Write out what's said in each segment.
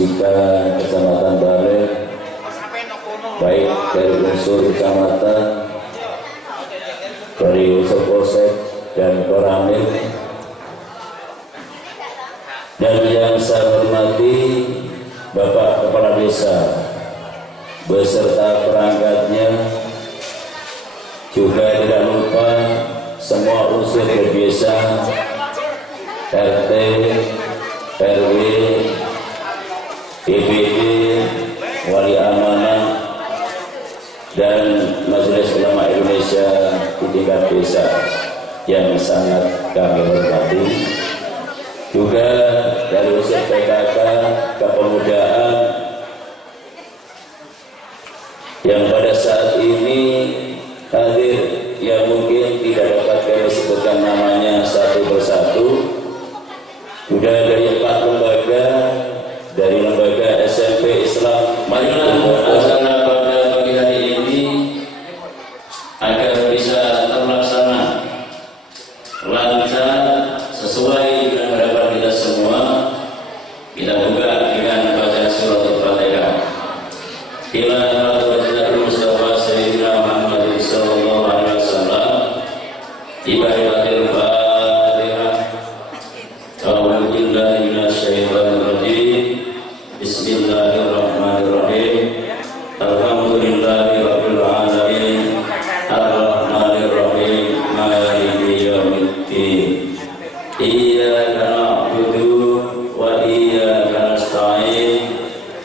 Musika Kecamatan Bale, baik dari unsur kecamatan, dari unsur polsek dan koramil, dan yang saya hormati Bapak Kepala Desa beserta perangkatnya, juga tidak lupa semua unsur desa, RT, RW, DPD, wali amanah, dan Majelis Ulama Indonesia di tingkat desa yang sangat kami hormati. Juga dari unsur PKK, kepemudaan yang pada saat ini hadir, yang mungkin tidak dapat kami sebutkan namanya satu persatu. Sudah dari 4 lembaga, dari lembaga SMP Islam, marilah acara pada pagi hari ini agar bisa terlaksana lancar sesuai dengan harapan kita semua. Kita buka dengan bacaan surat Al-Fatihah. Tilawah Mustafa Sayyidina Muhammad sallallahu alaihi wasallam. Ibadatul Fatihah. A'udzubillahi minasyaitonir rajim. Bismillahirrahmanirrahim. Alhamdulillahirabbil alamin. Arrahmanirrahim. Maliki yaumiddin. Iyyaka na'budu wa iyyaka nasta'in.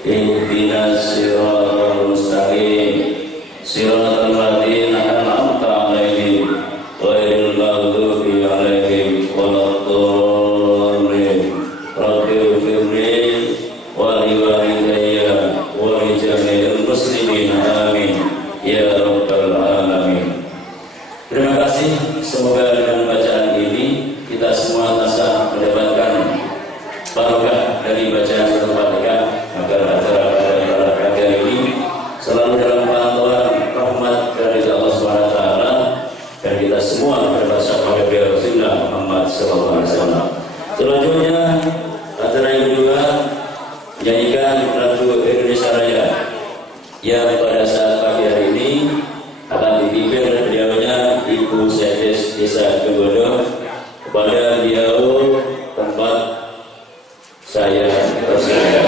Ihdinas siratal mustaqim. Siratal ladzina an'amta 'alaihim ghairil maghdubi 'alaihim waladdallin. Rabbighfirli wa liwalidayya wa li jami'il muslimin amin ya rabbal alamin. Terima kasih. Semoga dengan bacaan ini kita semua bisa mendapatkan barokah dari bacaan surat Al-Fatihah, agar acara pada pagi ini selalu dalam pantauan rahmat dari Allah SWT, dan kita semua mendapat syafaat dari Rasulullah Muhammad SAW. Selanjutnya acara yang kedua menyanyikan lagu Indonesia Raya yang pada saat pagi hari ini akan dipimpin beliaunya Ibu Sedes Desa Kegodo. Kepada beliau tempat saya bersedia.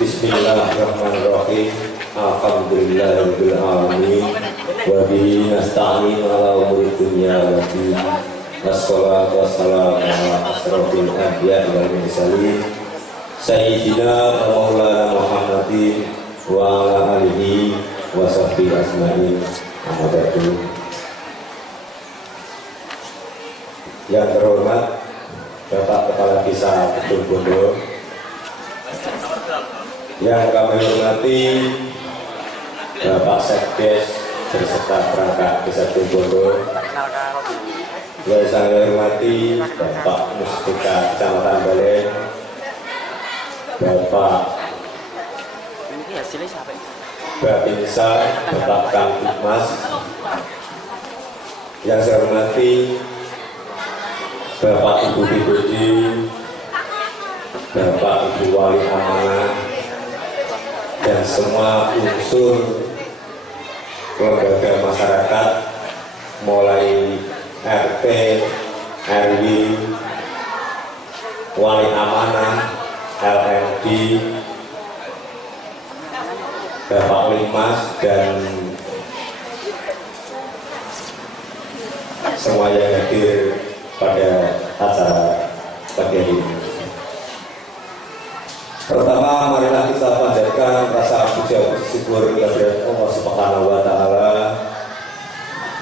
Bismillahirrahmanirrahim. Alhamdulillahirabbil alamin. Wa bihi nasta'in ala umuri dunya wa din. Wassalatu wassalamu ala asrofil anbiya'i wal mursalin. Sayyidina wa maulana Muhammadin wa ala alihi wa sahbihi ajmain. Amma ba'du. Yang terhormat Bapak Kepala Desa Kedung Bondo, yang kami hormati Bapak Sekdes berserta perangkat Desa Kedung Bondo, yang saya hormati Bapak Muspika Kecamatan Balen, Bapak Babinsa, Bapak Kamtibmas, yang saya hormati Bapak Ibu Bidodi, Bapak Ibu Wali Amanah, dan semua unsur lembaga masyarakat mulai RT, RW, Wali Amanah, LMD, Bapak Limas, dan semua yang hadir pada acara pagi hari ini. Pertama, marilah kita panjatkan rasa puji syukur kehadirat Allah Subhanahu wa Ta'ala,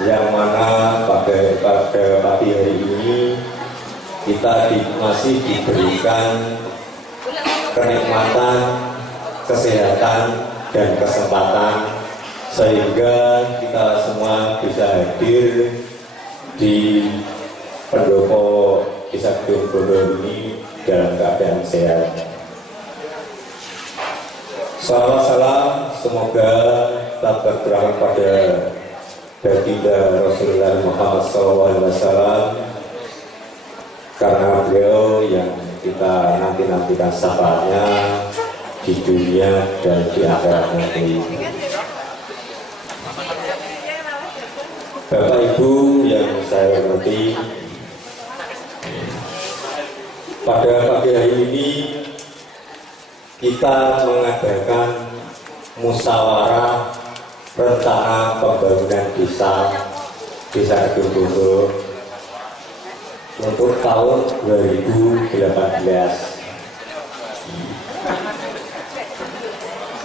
yang mana pada pagi hari ini kita masih diberikan kenikmatan, kesehatan, dan kesempatan sehingga kita semua bisa hadir di pendopo Desa Kedung Bondo ini dalam keadaan sehat. Salawat salam semoga tetap tercurahkan pada baginda Rasulullah Muhammad SAW, karena beliau yang kita nanti-nantikan syafaatnya di dunia dan di akhirat nanti. Bapak Ibu yang saya hormati, pada pagi hari ini kita mengadakan musyawarah rencana pembangunan Desa Kedung Bondo untuk tahun 2018.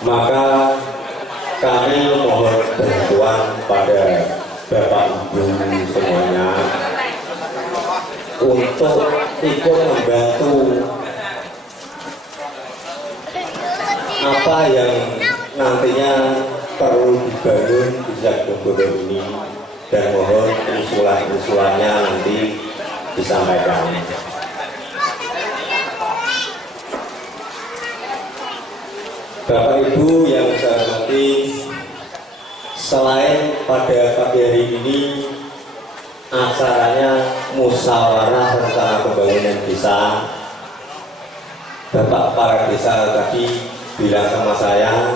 Maka kami mohon bantuan pada Bapak Ibu semuanya untuk ikut membantu apa yang nantinya perlu dibangun di Desa Kedung Bondo ini, dan mohon usulannya nanti disampaikan. Bapak Ibu yang saya hormati, selain pada pagi hari ini acaranya musyawarah rencana pembangunan desa, Bapak Kepala Desa tadi bilang sama saya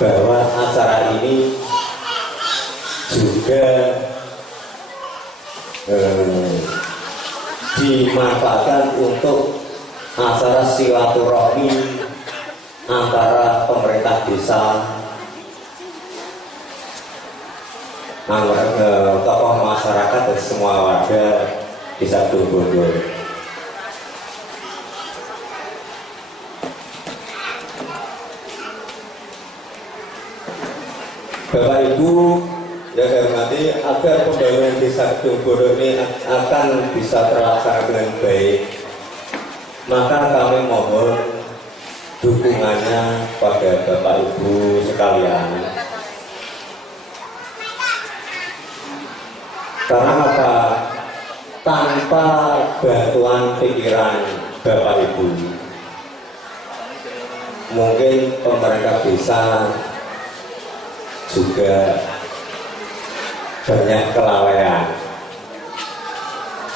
bahwa acara ini juga dimanfaatkan untuk acara silaturahmi antara pemerintah desa, tokoh masyarakat, dan semua warga Desa Kedung Bondo. Bapak Ibu yang saya hormati, agar pembangunan Desa Kedung Bondo ini akan bisa terlaksana dengan baik, maka kami mohon dukungannya pada Bapak Ibu sekalian. Karena apa? Tanpa bantuan pikiran Bapak Ibu, mungkin pemerintah desa juga banyak kelalaian.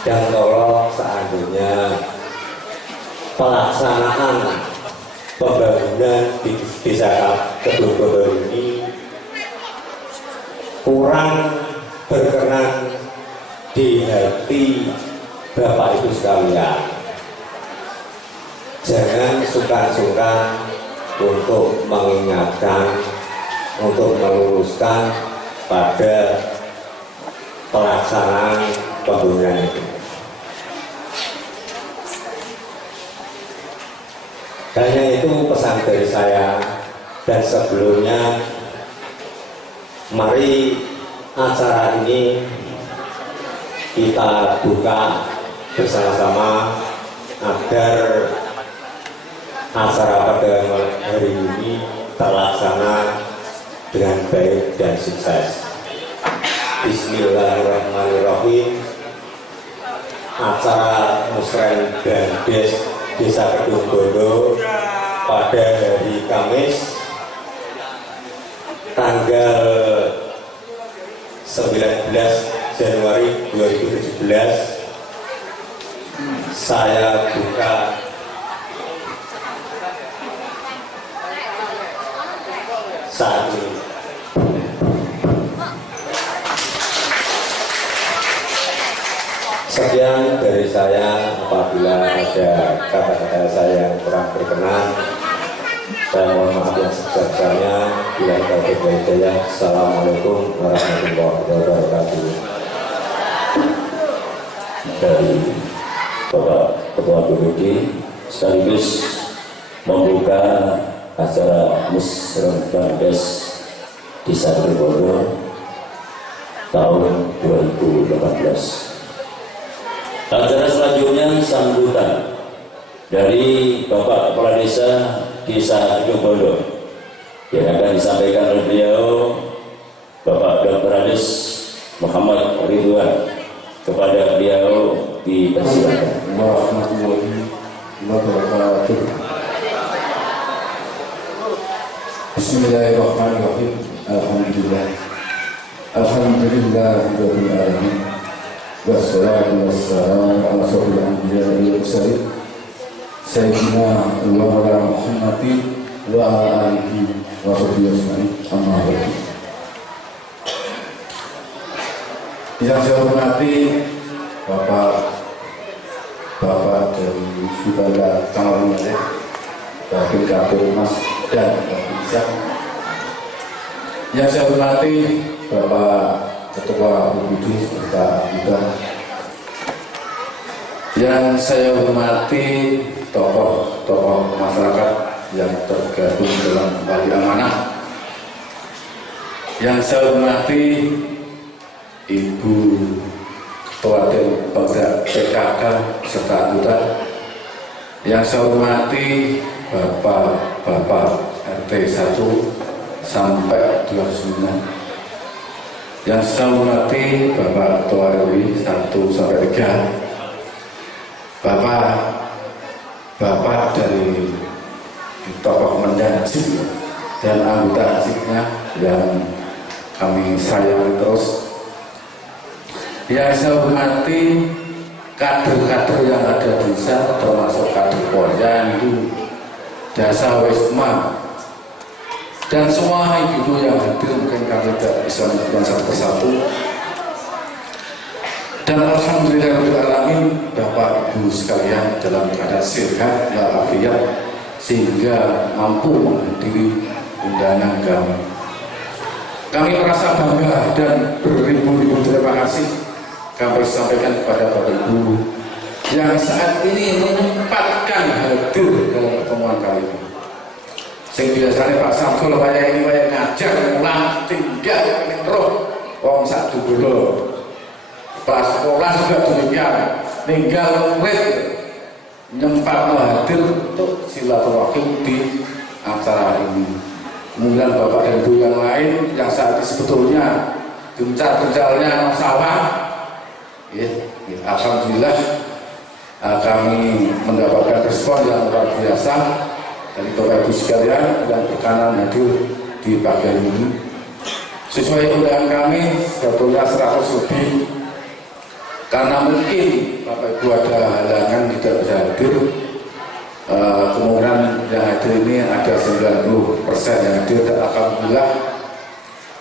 Dan tolong seandainya pelaksanaan pembangunan di Desa Kedung Bondo ini kurang berkenan di hati Bapak Ibu sekalian, jangan sungkan-sungkan untuk mengingatkan, untuk meluruskan pada pelaksanaan pembangunan itu. Hanya itu pesan dari saya, Dan sebelumnya, mari acara ini kita buka bersama-sama agar acara pada hari ini terlaksana dengan baik dan sukses. Bismillahirrahmanirrahim. Acara Musren dan Desa Kedung Bondo pada hari Kamis tanggal 19 Januari 2017 saya buka saat ini. Sekian dari saya. Apabila ada kata-kata saya yang kurang berkenan, saya mohon maaf yang sebesar-besarnya. Bila taufiq wal hidayah. Assalamualaikum warahmatullahi wabarakatuh. Dari Bapak Ketua BPD sekaligus membuka acara Musren Bandes Desa Kedung Bondo tahun 2018. Acara selanjutnya sambutan dari Bapak Kepala Desa Kedung Bondo yang akan disampaikan oleh beliau Bapak Dr. Andes Muhammad Ridwan. Kepada beliau dipersilakan. Warahmatullahi wabarakatuh. Bismillahirrahmanirrahim. Alhamdulillahirabbil alamin. Wassalatu wassalamu ala asyrofil anbiya'i wal mursalin sayyidina wa maulana Muhammadin wa ala alihi wa sahbihi ajma'in. Amma ba'du. Yang saya hormati Bapak dari Subanda Camarung Malek, Wakil Kabir Mas dan Bisa. Yang saya hormati Bapak Ketua BPD serta juga. Yang saya hormati tokoh-tokoh masyarakat yang tergabung dalam Wali Amanah. Yang saya hormati Ibu Ketua Pemda PKK serta anggota. Yang saya hormati Bapak RT 1 sampai 29. Yang saya hormati Bapak Ketua RW 1 sampai 3. Bapak dari tokoh mendanjik dan anggota anjiknya yang kami sayang terus. Yang saya hormati kader-kader yang ada di desa, termasuk kader Posyandu, Dasa Wisma, dan semua ibu yang hadir. Mungkin kami tidak bisa menyebutkan satu persatu. Dan alhamdulillahirrahmanirrahim, Bapak Ibu sekalian dalam keadaan sehat walafiat sehingga mampu menghadiri undangan kami. Kami merasa bangga dan beribu-ribu terima kasih kami sampaikan kepada Bapak Ibu yang saat ini menyempatkan hadir dalam pertemuan kali ini. Sing biasanya Pak Samsul kayak ini kayak ngajar ulang tinggal roh wong sak dulu. Pas sekolah juga demikian, tinggal murid nyempatkan hadir untuk silaturahim di acara ini. Kemudian Bapak dan Ibu yang lain yang saat ini sebetulnya gencar-gencarnya sawah. Alhamdulillah kami mendapatkan respon yang luar biasa dari Bapak Ibu sekalian yang berkenan hadir di pagi hari ini. Sesuai undangan kami sebetulnya 100 lebih, karena mungkin Bapak Ibu ada halangan tidak bisa hadir. Kemungkinan yang hadir ini ada 90% yang hadir, dan alhamdulillah.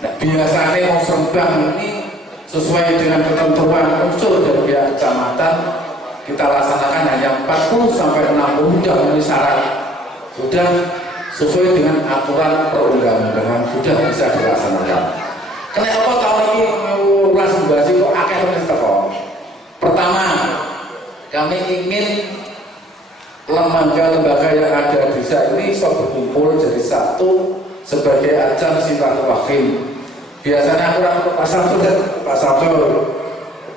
Nah, biasanya mau sembah ini sesuai dengan ketentuan unsur dari pihak kecamatan kita laksanakan hanya 40 sampai 60 sudah memenuhi syarat, sudah sesuai dengan aturan perundang-undangan, sudah bisa dilaksanakan. Kenapa tahun ini ulas membahas kok akeh tenan kok? Pertama, kami ingin lembaga-lembaga yang ada di desa ini bisa berkumpul jadi satu sebagai ajang silaturahim. Biasanya aku ke Pak Samsul,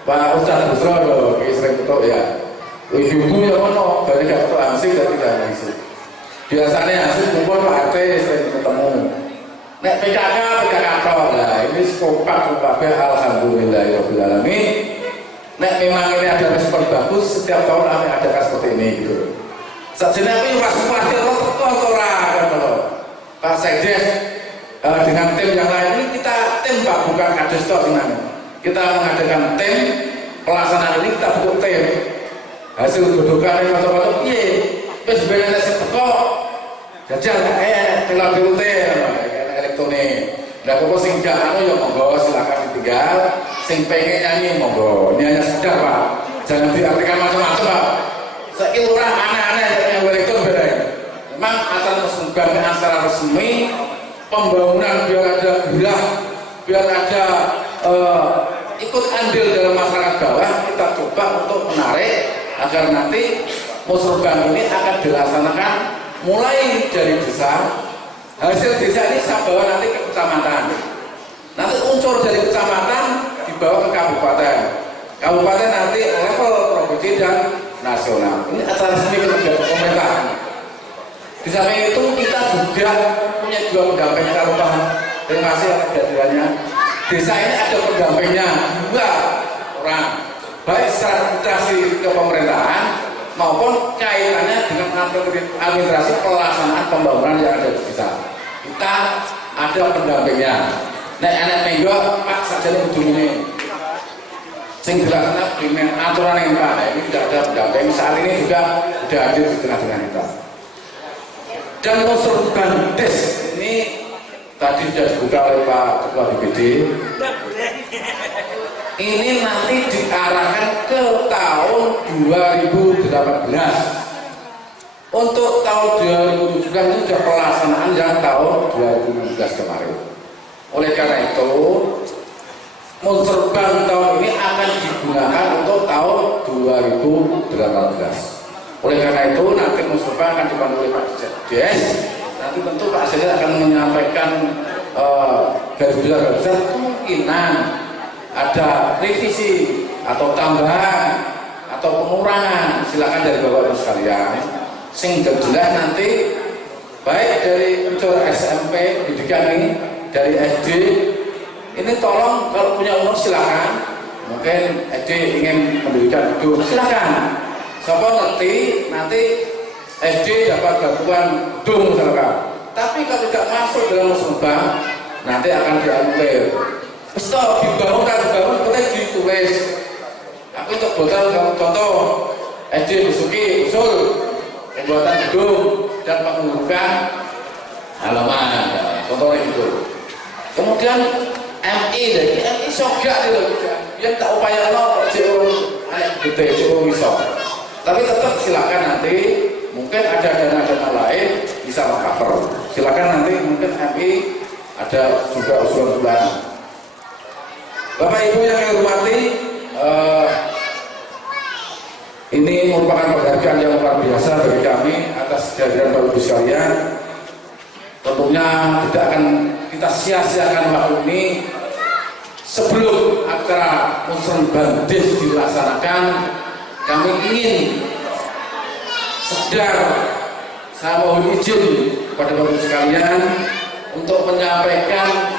Pak Ustadz Busro loh, sering betul ya. Ibu ya mana, banyak gak betul asik dan tidak asik. Biasanya asik kumpul Pak RT sering ketemu. Nek PKK toh, nah ini kompak alhamdulillahirabbil alamin. Nek memang ini ada respon bagus, setiap tahun kami adakan seperti ini gitu. Sajane aku ora suwarti ora Pak Sekdes dengan tim yang lain ini kita tim Pak, bukan kades tok sebenarnya. Kita mengadakan tim pelaksanaan ini, kita bentuk tim. Hasil godokan yang macam-macam piye? Wis ben nek teko jajal telah dirute elektronik. Lah kok sing gak anu ya monggo silakan ditinggal. Sing pengen nyanyi monggo. Ini hanya sekedar Pak. Jangan diartikan macam-macam Pak. Saiki ora aneh-aneh yang elektronik bareng. Memang acara persembahan acara resmi pembangunan biar ada gerah, biar ada ikut andil dalam masyarakat bawah, kita coba untuk menarik agar nanti musrebang ini akan dilaksanakan mulai dari desa. Hasil desa ini saya bawa nanti ke kecamatan, nanti unsur dari kecamatan dibawa ke kabupaten, kabupaten nanti level provinsi dan nasional. Ini acara resmi kerja pemerintah. Di samping itu kita juga punya dua pendamping. Kalau paham, terima kasih atas kehadirannya. Desa ini ada pendampingnya 2 orang, baik secara administrasi ke pemerintahan maupun kaitannya dengan administrasi pelaksanaan pembangunan yang ada di desa. Kita ada pendampingnya. Nek anak minggu Pak sajane kudu ngene. Sing dilaksanakan dengan aturan yang Pak. Ini tidak ada pendamping. Saat ini juga sudah hadir di tengah-tengah kita. Dan musrebang des ini tadi sudah dibuka oleh Pak Ketua BPD. Ini nanti diarahkan ke tahun 2018. Untuk tahun 2017 ini sudah pelaksanaan yang tahun 2016 kemarin. Oleh karena itu, musrebang tahun ini akan digunakan untuk tahun 2018. Oleh karena itu, nanti musrebang akan dipandu oleh Pak Des. Nanti tentu Pak Sekdes akan menyampaikan garis besar kemungkinan ada revisi atau tambahan atau pengurangan. Silakan dari Bapak Ibu sekalian. Sing jelas nanti baik dari unsur SMP pendidikan ini, dari SD ini tolong kalau punya umur silakan. Mungkin SD ingin mendirikan gedung silakan. Siapa ngerti nanti SD dapat bantuan gedung misalkan. Tapi kalau tidak masuk dalam musrebang nanti akan dianulir. Stop dibangun boleh ditulis. Aku untuk botol contoh SD Besuki usul pembuatan gedung dan pengurukan halaman, contohnya itu. Kemudian MI dari MI sogak itu, yang tak upaya lo anak gede bisa. Tapi tetap silakan nanti mungkin ada dana-dana lain bisa mengcover. Silakan nanti mungkin MI ada juga usulan bulanan. Bapak Ibu yang saya hormati, ini merupakan penghargaan yang luar biasa bagi kami atas kehadiran Bapak Ibu sekalian. Tentunya tidak akan kita sia-siakan waktu ini. Sebelum acara musrebang des dilaksanakan, kami ingin saya mohon izin kepada Bapak Ibu sekalian untuk menyampaikan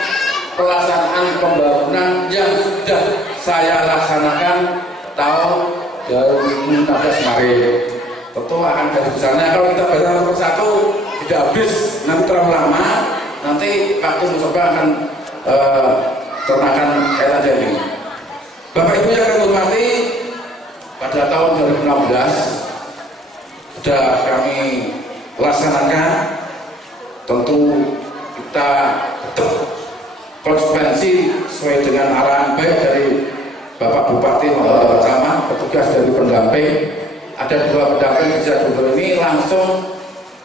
pelaksanaan pembangunan yang sudah saya laksanakan tahun 2016 kemarin. Tentu akan dari besarnya kalau kita baca satu persatu tidak habis, nanti terlalu lama, nanti waktu musrebang akan termakan kayak tadi ini. Bapak Ibu yang kami hormati, pada tahun 2016 sudah kami laksanakan. Tentu kita tetap konsekuensi sesuai dengan arahan baik dari Bapak Bupati maupun Pak Camat, petugas dari pendamping. Ada 2 pendamping bisa dulu ini langsung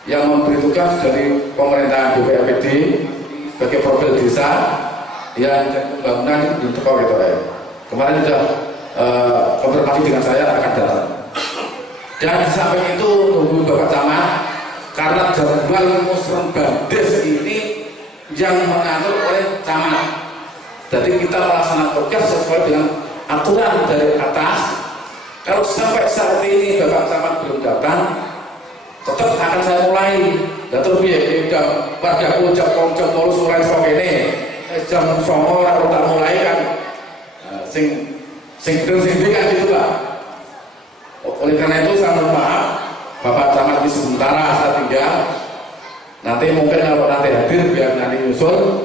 yang memberi tugas dari pemerintahan BPPD sebagai profil desa yang pembangunan di Teko gitu ya. Kemarin sudah konfirmasi dengan saya akan datang. Dan di samping itu nunggu Bapak Camat karena jadwal musrebang des ini yang mengatur oleh camat. Jadi kita melaksanakan tugas sesuai dengan aturan dari atas. Kalau sampai saat ini Bapak Camat belum datang, tetap akan saya mulai. Dan terus udah warga jam terus mulai seperti ini. Jam 9 orang tak mulai kan. Sing kan gitu Pak. Oleh karena itu saya mohon maaf, Bapak Camat ini sementara saya tinggal. Nanti mungkin kalau nanti hadir biar nanti nyusul.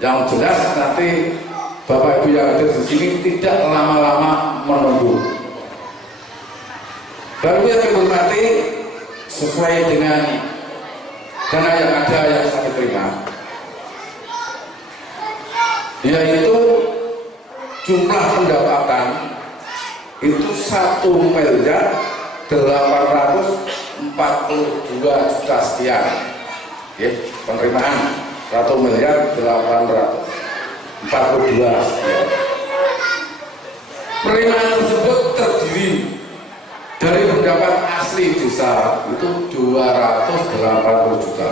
Yang jelas nanti Bapak Ibu yang hadir di sini tidak lama-lama menunggu. Baru yang dihormati, sesuai dengan dana yang ada yang saya terima, yaitu jumlah pendapatan itu 1.842 juta sekian. Ya, penerimaan 1.842 sekian. Penerimaan tersebut terdiri dari pendapat asli desa itu 280 juta.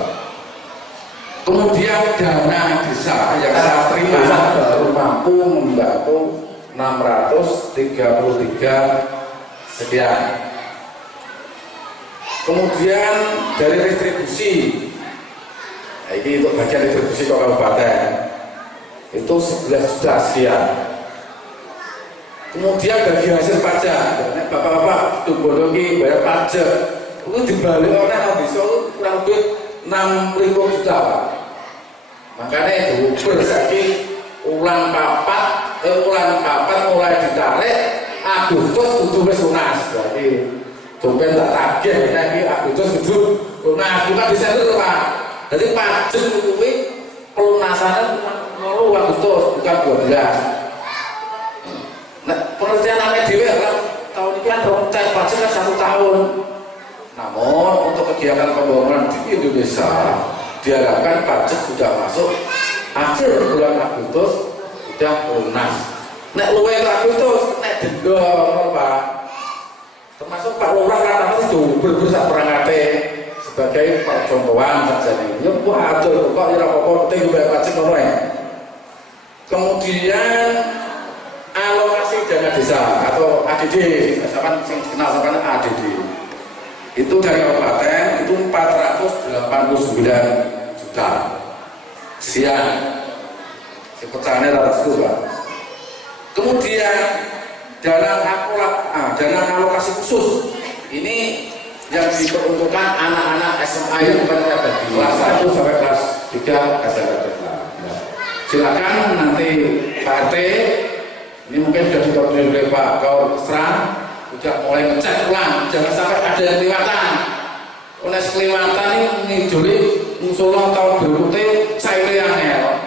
Kemudian dana desa yang saya terima baru mampu membantu 633 sekian. Kemudian dari distribusi, ini untuk bagian distribusi ke kabupaten itu 11 juta sekian. Kemudian bagi hasil pajak, bapak-bapak itu bodoh ini bayar pajak itu dibalik oleh bisa kurang lebih 6.000 juta Pak. Makanya itu bersaki ulang papat mulai ditarik Agustus kudu wis lunas. Berarti sampai tak tagih lagi Agustus kudu lunas, bukan Desember Pak. Jadi pajak kuwi pelunasannya mau Agustus bukan 12. Nah, perencanaan dewe tahun ini kan rencana pajak kan 1 tahun. Namun untuk kegiatan pembangunan di Indonesia diharapkan pajak sudah masuk akhir bulan Agustus sudah lunas. Nek luwe Agustus nek denda Pak. Termasuk Pak Lurah kan itu berberusaha perangate sebagai percontohan saja nih. Ya wajar kok ora apa-apa penting bayar pajak ngono ya. Kemudian alokasi dana desa atau ADD, misalkan yang dikenal sekarang ADD itu dari kabupaten itu 489 juta sekian. Pecahannya rata Pak. Kemudian dana alokasi khusus ini yang diperuntukkan anak-anak SMA yang bukan bagi kelas 1 sampai kelas 3 SMK. Silakan nanti Pak RT ini mungkin sudah dikoordinir oleh Pak Kaur Mesra, sudah mulai ngecek ulang, jangan sampai ada yang kelewatan. Oleh kelewatan ini juli musulah tahun berikutnya saya angel.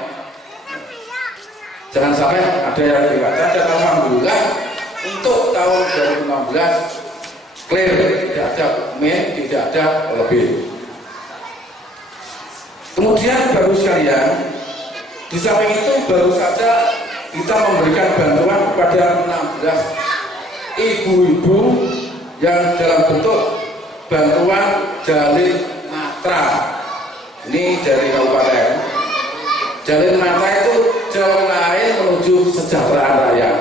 Jangan sampai ada yang kelewatan. Dan alhamdulillah untuk tahun 2015 clear, tidak ada tidak ada lebih. Kemudian baru sekalian, di samping itu baru saja kita memberikan bantuan kepada 16 ibu-ibu yang dalam bentuk bantuan jalin matra. Ini dari kabupaten. Jalin matra itu jalan lain menuju kesejahteraan rakyat.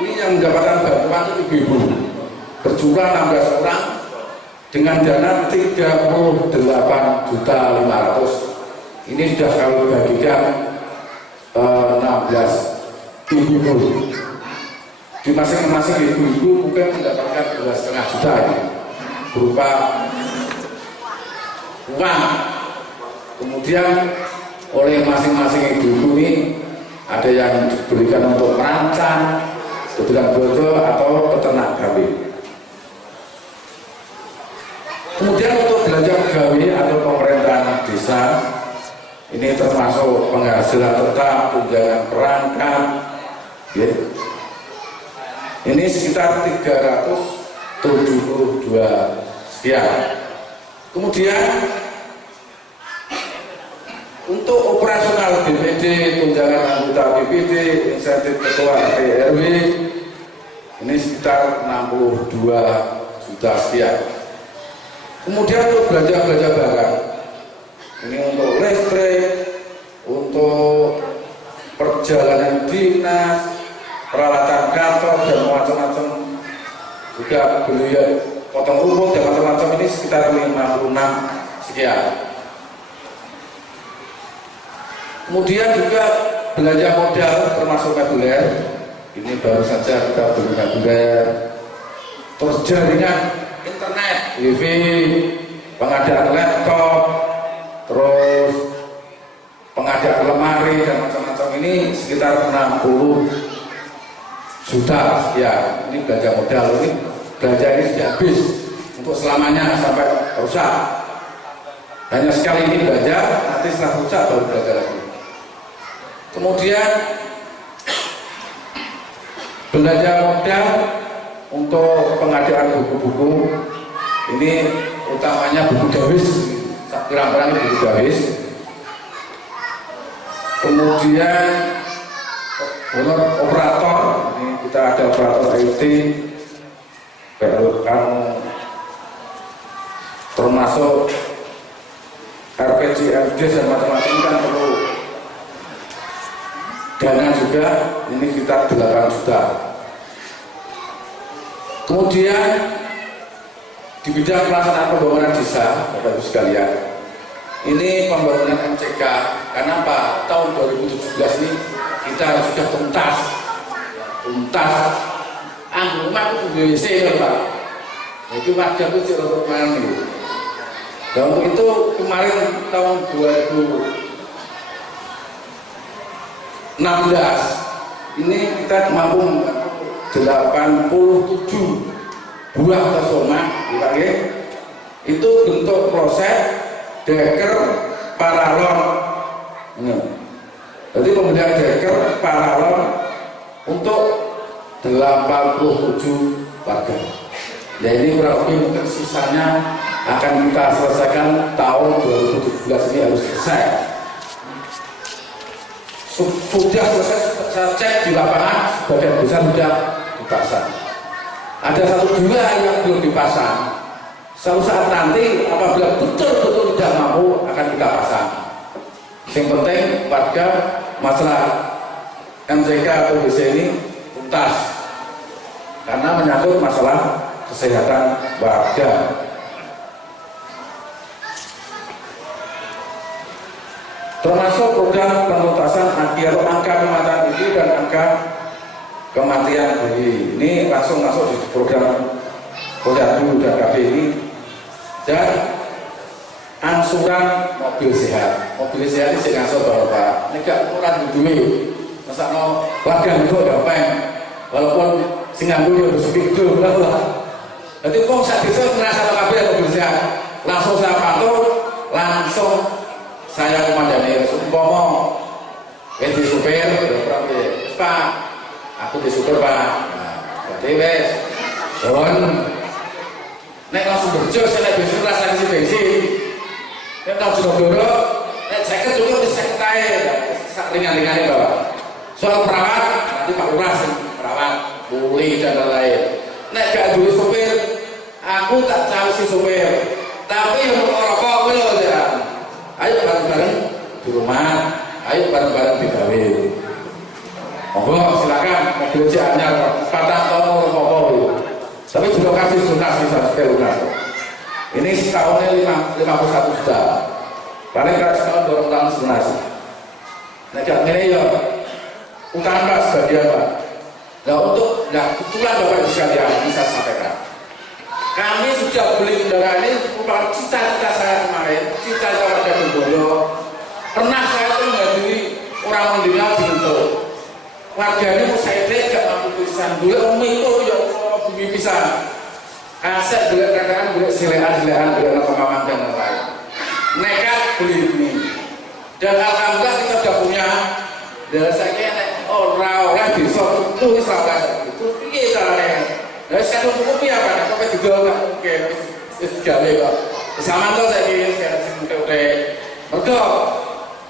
Ini yang mendapatkan bantuan itu ibu-ibu berjumlah 16 orang dengan dana 38.500.000. Ini sudah kami bagikan 16 ibu-ibu. Di masing-masing ibu-ibu mungkin mendapatkan 2,5 juta ini berupa uang. Kemudian oleh masing-masing ibu-ibu ini ada yang diberikan untuk merancang, kebutuhan bodoh atau peternak kambing. Kemudian untuk belanja pegawai atau pemerintahan desa ini termasuk penghasilan tetap, tunjangan perangkat. Ya. Ini sekitar 372 sekian. Kemudian untuk operasional BPD, tunjangan anggota BPD, insentif ketua RT RW ini sekitar 62 juta sekian. Kemudian untuk belanja barang ini untuk listrik, untuk untuk perjalanan dinas, peralatan kantor dan macam-macam, juga beli potong rumput dan macam-macam, ini sekitar 56 sekian. Kemudian juga belanja modal termasuk reguler, ini baru saja kita beli reguler, terus jaringan internet, wifi, pengadaan laptop, terus pengadaan lemari dan macam-macam, ini sekitar 60 juta ya. Ini belanja modal, ini belanja ini sudah habis untuk selamanya sampai rusak. Hanya sekali ini belanja, nanti setelah rusak baru belanja lagi. Kemudian belanja modal untuk pengadaan buku-buku, ini utamanya buku dawis, pirang-pirang buku dawis. Kemudian operator, ini kita ada operator IT, termasuk RPG, MD dan macam-macam, kan perlu dana juga, ini sekitar 8 juta. Kemudian di bidang pelaksanaan pembangunan desa, Bapak Ibu sekalian, ini pembangunan MCK, karena apa? Tahun 2017 ini kita sudah tuntas, rumah itu WC ya Pak. Jadi warga itu cerita kemarin itu. Dan untuk itu kemarin tahun 2016 ini kita mampu 87 buah tasoma, itu bentuk proses deker paralon. Jadi pembelian deker paralon untuk 87 warga. Ya ini kurang lebih mungkin sisanya akan kita selesaikan tahun 2017 ini harus selesai. Sudah selesai, saya cek di lapangan sebagian besar sudah dipasang. Ada 1-2 yang belum dipasang. Suatu saat nanti apabila betul-betul tidak mampu akan kita pasang. Yang penting warga masalah MCK atau WC ini tuntas, karena menyangkut masalah kesehatan warga. Termasuk program penuntasan angka kematian ibu dan angka kematian bayi. Ini langsung masuk di program Posyandu dan KBI. Dan angsuran mobil sehat. Mobil sehat ini saya ngasih Bapak. Ini gak kurang duit. Masa no warga itu gampang. Walaupun singanggu ya harus pikir lah. Jadi kok saat itu merasa kabeh mobil sehat. Langsung saya pantau, langsung saya komandani umpama di supir, Pak, aku di supir Pak. Berarti wes, nek langsung berjos, nek bensin rasa isi bensin. Nek tau Jonegoro, nek seket cukup di seket aja, ringan-ringannya Bapak. Soal perawat, nanti Pak Lurah perawat, pulih dan lain-lain. Nek gak duwe supir, aku tak tahu si supir. Tapi yang merokok itu loh ya. Ayo bareng-bareng di rumah, ayo bareng-bareng di gawe. Monggo silakan mobil anyar 4 tahun apa-apa. Tapi juga kasih lunas bisa lunas. Ini setahunnya 51 juta. Paling kalau setahun 2 tahun lunas. Nah ini ya utang Pak sebagian Pak. Nah untuk kebetulan Bapak Ibu sekalian bisa sampaikan. Kami sudah beli kendaraan ini merupakan cita-cita saya kemarin, cita-cita warga Bengkulu. Pernah saya itu menghadiri orang meninggal di Bentuk. Warga ini mau saya gak mampu pisan. Dulu itu ya bumi pisan. Aset beli rekan, beli silean, beli nakamaman dan lain-lain. Nekat beli ini. Dan alhamdulillah kita sudah punya. Dan saya kira orang bisa itu salah itu. Iya caranya. Nah, sekarang cukup ya Pak, sampai juga nggak mungkin segala kok. Sama tuh saya kira sekarang udah. Mereka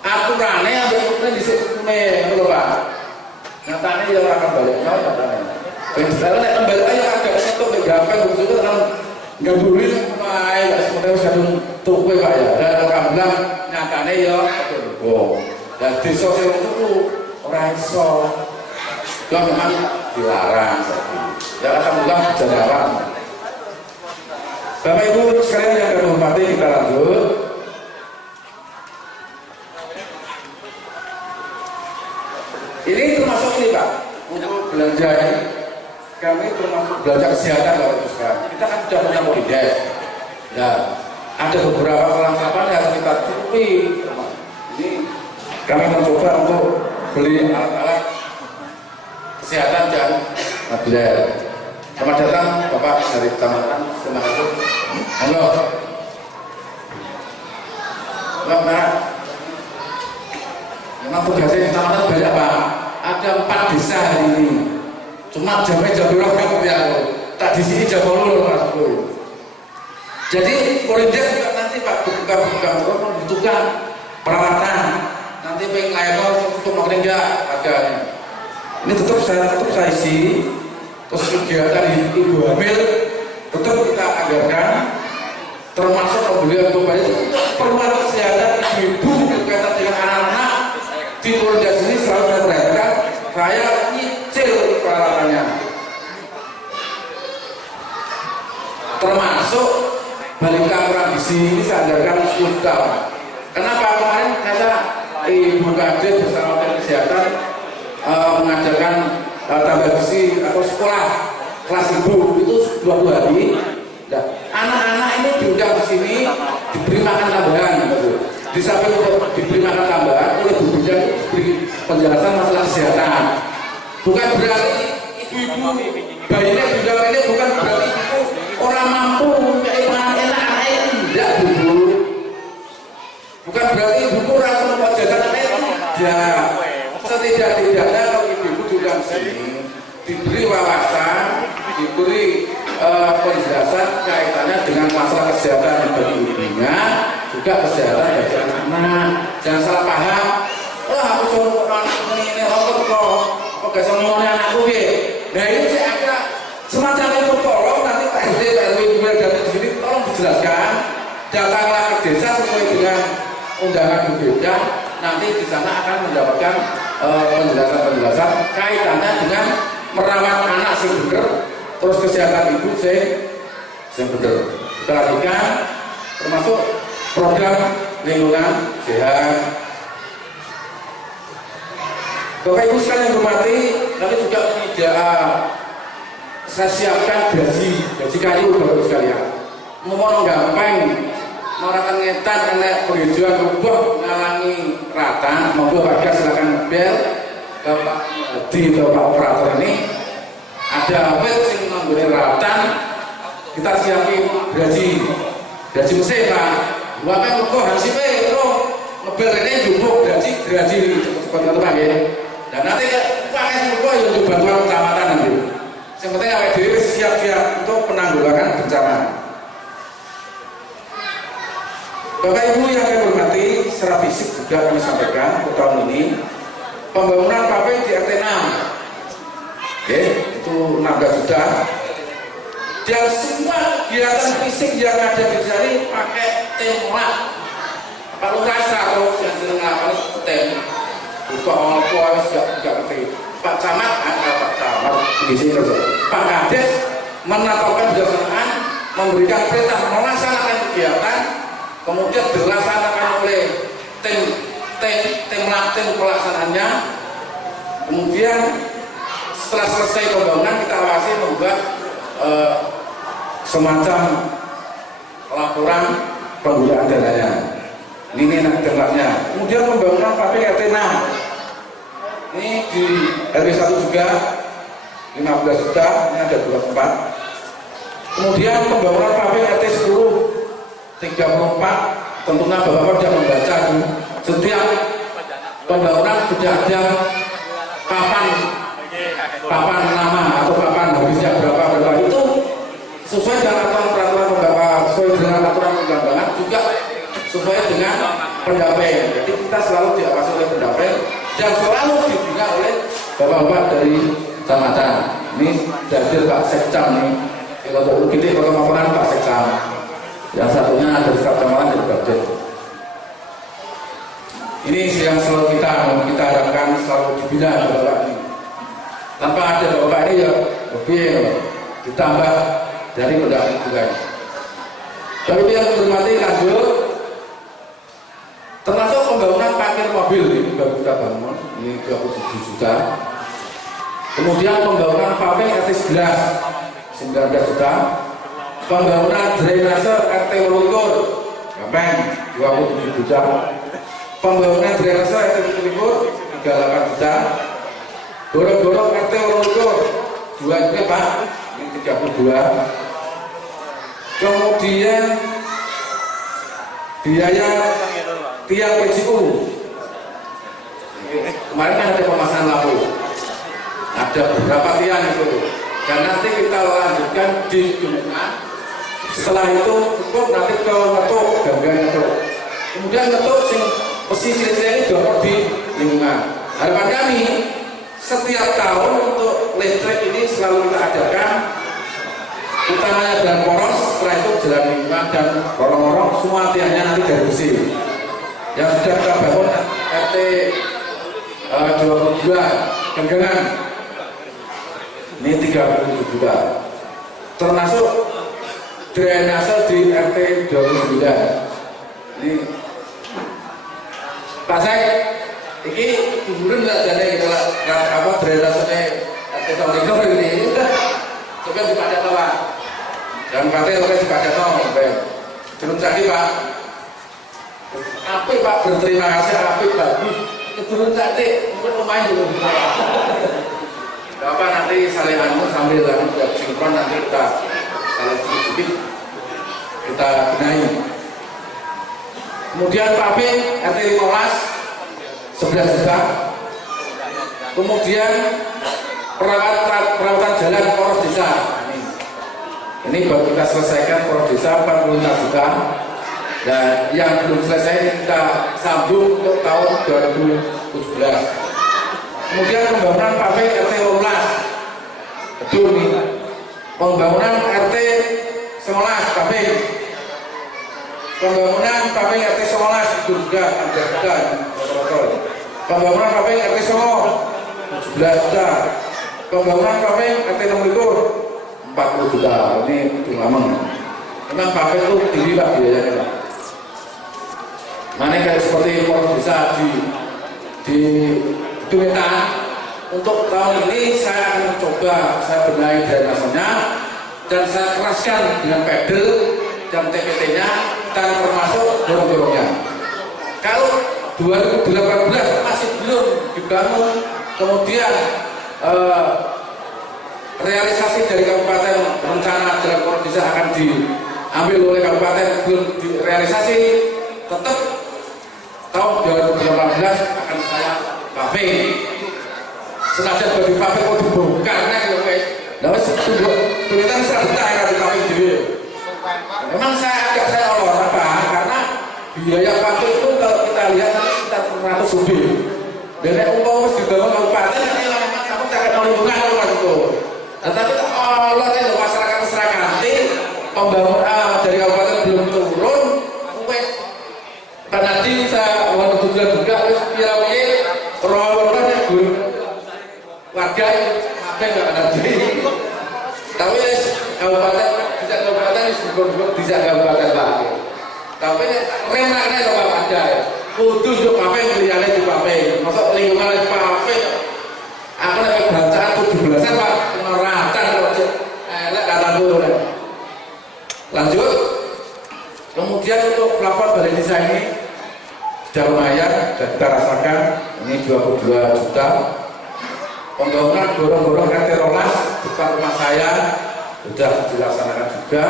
aturannya ambil aturan di situ nih, Pak. Nyatanya ya akan balik, nggak nyatanya. Sekarang nek kembali aja agak satu gampang, begitu kan nggak boleh main, nggak semuanya sekarang tuh Pak ya. Dan alhamdulillah nyatanya ya, dan desa sing itu ora iso. Ya memang dilarang. Ya alhamdulillah jalan. Bapak Ibu sekalian yang kami hormati, kita lanjut. Ini termasuk ini Pak, untuk belanja ini kami termasuk belanja kesehatan Bapak Ibu sekalian. Kita kan sudah punya Polides. Nah, ada beberapa kelengkapan yang harus kita cukupi. Ini kami mencoba untuk beli alat-alat kesehatan dan mobiler. Selamat datang Bapak dari Kecamatan. Terima kasih. Halo. Bapak, memang tugasnya kecamatan banyak Pak. Ada 4 desa hari ini. Cuma jamnya jam 2 kan ya. Tak di sini jam 10 Mas Bro. Jadi Polides juga nanti Pak buka membutuhkan perawatan. Nanti pengen layanan untuk makin enggak harganya. Ini tetap saya isi. Terus kegiatan ibu hamil tetap kita anggarkan, termasuk pembelian obat itu perluan kesehatan ibu berkaitan dengan anak-anak di Polides ini selalu saya perhatikan, saya nyicil peralatannya, termasuk balita kondisi ini saya anggarkan 10 juta. Kenapa kemarin kata Ibu Kades bersama tim kesehatan mengajarkan tambah gizi atau sekolah kelas ibu itu 20 hari. Nah, anak-anak ini diundang di sini diberi makan tambahan. Di samping untuk diberi makan tambahan oleh Bu Bidan diberi penjelasan masalah kesehatan. Bukan berarti ibu-ibu bayinya diundang ini bukan berarti ibu orang mampu kayak makan enak tidak Bu. Bukan berarti ibu rasa membuat jajanan itu tidak. Setidak-tidaknya kalau ibu-ibu diundang sini diberi wawasan, diberi penjelasan kaitannya dengan masalah kesehatan bagi ibunya, juga kesehatan bagi anak-anak. Jangan salah paham. Wah, aku suruh anak ini kok gak semuanya anakku ya. Nah ini sih ada semacam itu, tolong nanti Pak RT, Pak RW dari di sini tolong dijelaskan. Datanglah ke desa sesuai dengan undangan berbeda. Nanti di sana akan mendapatkan penjelasan-penjelasan kaitannya dengan merawat anak sing bener, terus kesehatan ibu sing bener. Kita lanjutkan, termasuk program lingkungan sehat. Bapak Ibu sekalian hormati, kami juga saya siapkan gaji kayu Bapak Ibu sekalian. Ngomong gampang. Orang ngetan kena penghijauan rubah ngalangi rata, monggo warga silakan bel ke Pak di Pak operator ini. Ada wet yang menggunakan rata, kita siapin gaji mesin Pak. Bapak kok hasilnya terus ngebel ini jumbo gaji cepat Pak ya. Dan nanti pakai jumbo yang untuk bantuan kecamatan nanti. Yang penting awal diri siap-siap untuk penanggulangan bencana. Bapak Ibu yang kami hormati, secara fisik juga kami sampaikan untuk tahun ini pembangunan PAPE di RT 6 itu 16 juta dan semua kegiatan fisik yang ada di sini pakai tembak Pak Lurah atau yang dengan tem buka orang juga ngerti Pak Camat di sini saja Pak Kades menetapkan bijaksanaan memberikan perintah melaksanakan kegiatan, kemudian dilaksanakan oleh tim pelaksanaannya. Kemudian setelah selesai pembangunan kita awasi membuat semacam laporan penggunaan dananya. Ini tempatnya. Kemudian pembangunan PAPE RT 6 ini di RW 1 juga 15 juta, ini ada 2 tempat. Kemudian pembangunan PAPE RT 10 34, tentunya Bapak sudah membaca setiap pembangunan sudah ada papan nama atau papan habisnya berapa itu sesuai dengan peraturan Bapak, sesuai dengan aturan undang-undangan, juga sesuai dengan pendamping. Jadi kita selalu diawasi oleh pendamping dan selalu dibina oleh Bapak-bapak dari kecamatan. Ini dari Pak Sekcam nih. Kalau kita kalau laporan Pak Sekcam. Yang satunya dari kecamatan dari Bagdad. Ini yang selalu kita harapkan selalu dibina Bapak ini. Tanpa ada Bapak ini ya lebih ditambah dari undangan juga. Tapi yang hormati lanjut, termasuk pembangunan parkir mobil ini baru kita bangun, ini 27 juta. Kemudian pembangunan paving RT 11 19 juta. Pembangunan drainase RT 22 Gampang 27 juta. Pembangunan drainase RT 22 38 juta. Gorong-gorong RT 22 2 juta Pak, ini 32. Kemudian biaya tiang PJU. Kemarin kan ada pemasangan lampu. Ada beberapa tiang itu. Dan nanti kita lanjutkan di lingkungan. Setelah itu cukup nanti ke ngetuk, gangguan ngetuk. Kemudian ngetuk besi cilik-cilik ini dapat di lingkungan. Harapan kami setiap tahun untuk listrik ini selalu kita adakan, utamanya jalan poros, setelah itu jalan lingkungan dan lorong-lorong semua tiangnya nanti dari besi. Yang sudah kita bangun RT 22 Genggengan ini 37 juta, termasuk drainase di RT 29 ini Pak Sek, ini kuburan nggak jadi apa drainasenya RT 29 ini coba dipakai tahu Pak, dan katanya oke dipakai tahu belum jadi Pak, apik Pak, berterima kasih apik bagus, turun tadi mungkin lumayan belum Bapak nanti saling sambil sinkron nanti kita saling sedikit kita benahi. Kemudian paving RT 15 11 juta. Kemudian perawatan jalan poros desa. Ini baru kita selesaikan poros desa 45 juta. Dan yang belum selesai kita sambung untuk tahun 2017. Kemudian pembangunan paving RT 12 betul nih, pembangunan RT 11 paving, pembangunan paving RT 11 itu juga ada juta, pembangunan paving RT 11 juta, pembangunan paving RT 6 40 juta. Ini lama memang paving itu tinggi Pak biayanya Pak. Mana kayak seperti poros bisa di Duetan. Untuk tahun ini saya akan mencoba, saya benahi drainasenya dan saya keraskan dengan pedal dan TPT-nya dan termasuk gorong-gorongnya. Kalau 2018 masih belum dibangun, kemudian realisasi dari kabupaten, rencana jalan poros desa akan diambil oleh kabupaten belum direalisasi, tetap tahun 2018 akan saya paving. Senajan bagi paving mau dibongkar nek lho wis. Lah wis duitan serta ya di paving dhewe. Memang saya olor apa? Karena biaya paving itu kalau kita lihat nanti sekitar 100 lebih. Dan nek umpama wis dibangun kabupaten nanti lama-lama kamu tak kenal lingkungan Mas itu. Tetapi olor itu masyarakat pembangunan dari kabupaten belum turun wis. Tadi saya mau tujuan juga wis piye-piye perlawanan warga apa nggak ada jadi, tapi kabupaten bisa kabupaten Pak. Tapi renaknya kalau ada, kudu juga apa yang kelihatannya juga apa, masuk lingkungan apa apa, aku dapat bacaan 17-an Pak, pengeratan kalau elek kata dulu. Lanjut, kemudian untuk plafon balai desa ini sudah lumayan, sudah kita rasakan, ini 22 juta. Pembangunan gorong-gorong RT 12 depan rumah saya sudah dilaksanakan juga.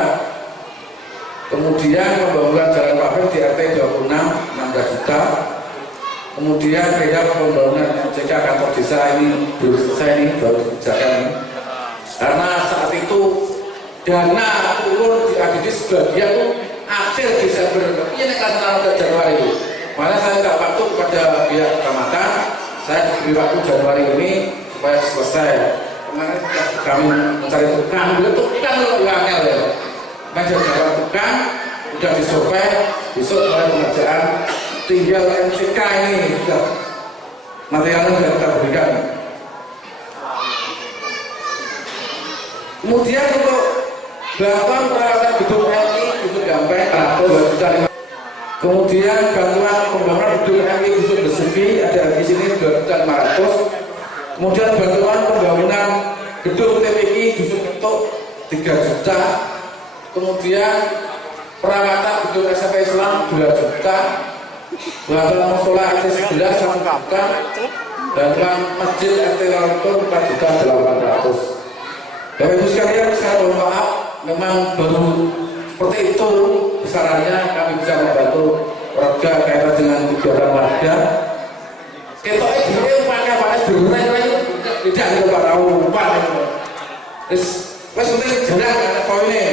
Kemudian pembangunan jalan paving di RT 26 16 juta. Kemudian rehab pembangunan MCK kantor desa ini belum selesai, ini baru dikerjakan ini. Karena saat itu dana turun di ADD sebagian itu akhir Desember, ini kan Januari itu. Malah saya tidak waktu kepada pihak kecamatan, saya diberi waktu Januari ini supaya selesai. Kemarin kami mencari tukang, tukang loh angel ya. Mencari tukang, udah disurvei, besok mulai pengerjaan tinggal MCK ini sudah materialnya sudah kita berikan. Kemudian untuk bantuan perawatan gedung MI Dusun Gampeng 2 juta 5. Kemudian bantuan pembangunan gedung MI Dusun Besuki ada di sini 2 juta 500. Kemudian bantuan pembangunan gedung TPI Dusun Ketuk 3 juta. Kemudian perawatan gedung SMP Islam 2 juta. Bantuan musola RT 11 1 juta. Bantuan masjid RT 4 juta 800. Bapak Ibu sekalian, saya mohon maaf, memang baru seperti itu besarannya kami bisa membantu warga kaitan dengan kegiatan warga. Kita ini pakai berurai tidak ada Pak Raumpan. Terus penting jelas ada poinnya.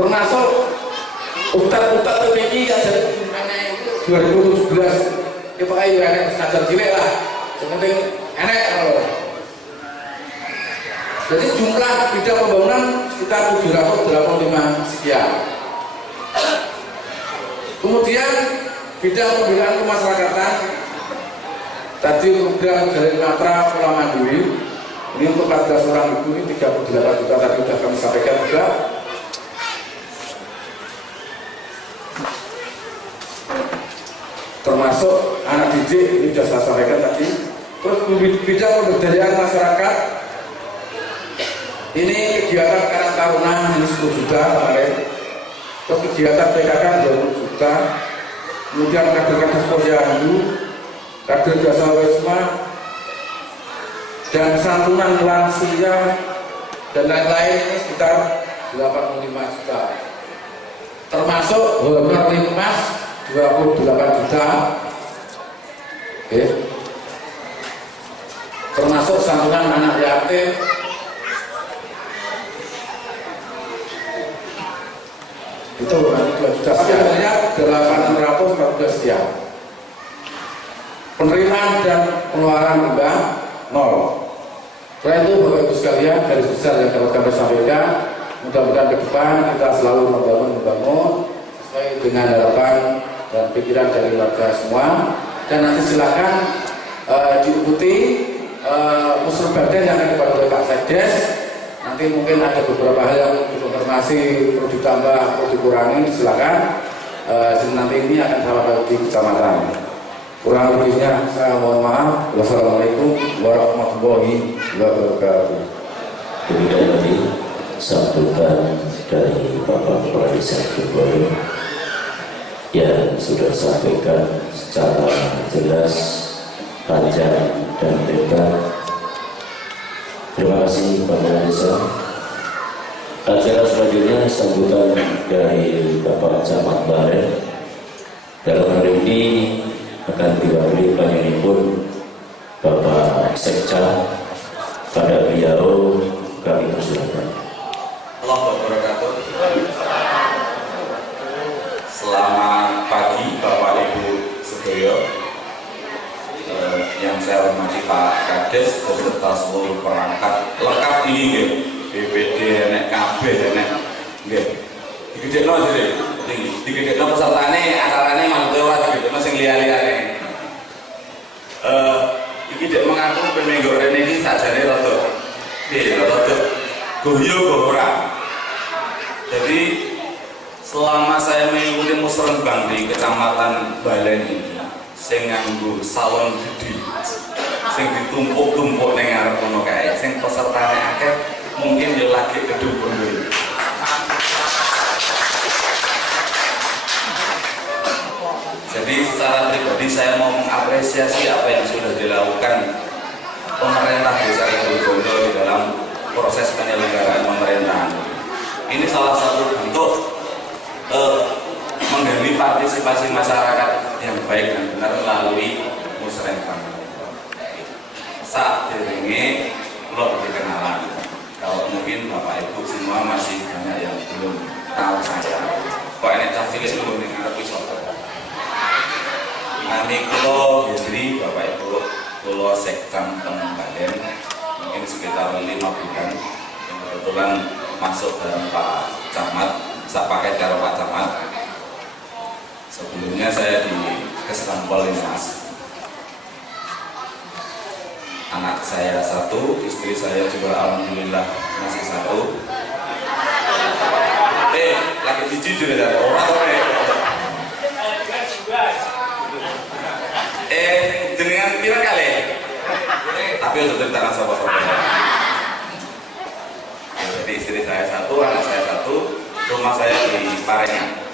Termasuk utat-utat TPI yang jadi 2017 kita ayo enak sengaja cilik lah. Yang penting enak kalau. Jadi jumlah bidang pembangunan sekitar 785 sekian. Kemudian bidang pembinaan kemasyarakatan tadi program Jalan Matra Pola Mandiri ini untuk 14 orang ibu ini 38 juta tadi sudah kami sampaikan juga. Termasuk anak didik ini sudah saya sampaikan tadi. Terus bidang pemberdayaan masyarakat ini kegiatan Karang Taruna ini 10 juta kemarin. Terus kegiatan PKK 20 juta. Kemudian kader-kader Posyandu, kader jasa Wisma, dan santunan lansia dan lain-lain ini sekitar 85 juta. Termasuk honor Linmas 28 juta. Oke. Termasuk santunan anak yatim itu 2 juta sekian, sebenarnya 814 sekian. Penerimaan dan pengeluaran hibah 0. Selain itu Bapak Ibu sekalian, dari besar yang dapat kami sampaikan, mudah-mudahan ke depan kita selalu membangun sesuai dengan harapan dan pikiran dari warga semua. Dan nanti silakan diikuti usul badan yang akan dibuat oleh Pak Sekdes. Nanti mungkin ada beberapa hal yang dikonfirmasi perlu ditambah, perlu dikurangi, silakan. Nanti ini akan sama di kecamatan. Kurang lebihnya saya mohon maaf. Wassalamualaikum warahmatullahi wabarakatuh. Demikian tadi sambutan dari Bapak Kepala Desa Jembodo yang sudah sampaikan secara jelas, panjang dan lebar. Terima kasih Bapak Desa. Acara selanjutnya sambutan dari Bapak Camat Baren. Dalam hari ini akan diwakili panjenenganipun Bapak Sekca. Pada beliau kami persilakan. Allah wabarakatuh. Selamat pagi Bapak Ibu sedaya. Yang saya hormati Pak Kades beserta seluruh perangkat lengkap ini nggih. BPD enek kabeh enek nggih. Digedhekno jadi digedhekno pesertane acarane maksudnya ora digedhekno sing liya-liyane. Iki dek mengaku peminggu rene iki sajane rada guyu ora. Jadi selama saya mengikuti musrenbang di Kecamatan Balen ini sing nganggo salon gede sing ditumpuk-tumpuk ning arep ngono kae sing pesertane akeh mungkin yo lagi gedung bondo. Jadi secara pribadi saya mau mengapresiasi apa yang sudah dilakukan pemerintah Desa Bondo di dalam proses penyelenggaraan pemerintahan. Ini salah satu bentuk menggali partisipasi masyarakat yang baik dan benar melalui musrenbang. Saat diringi belum dikenalan. Kalau mungkin Bapak Ibu semua masih banyak yang belum tahu saya. Kok ini cilik dulu nih tapi soal. Nami kulo Hendri Bapak Ibu kulo Sekcam Balen mungkin sekitar 5 bulan yang kebetulan masuk dalam Pak Camat, saya pakai cara Pak Camat. Sebelumnya saya di Keserampol ini Mas. Anak saya 1, istri saya juga alhamdulillah masih 1. Lagi jujur ya orang dengan pirang kali. Tapi untuk ceritakan sobat-sobat. Jadi istri saya 1, anak saya 1, rumah saya di Parengan.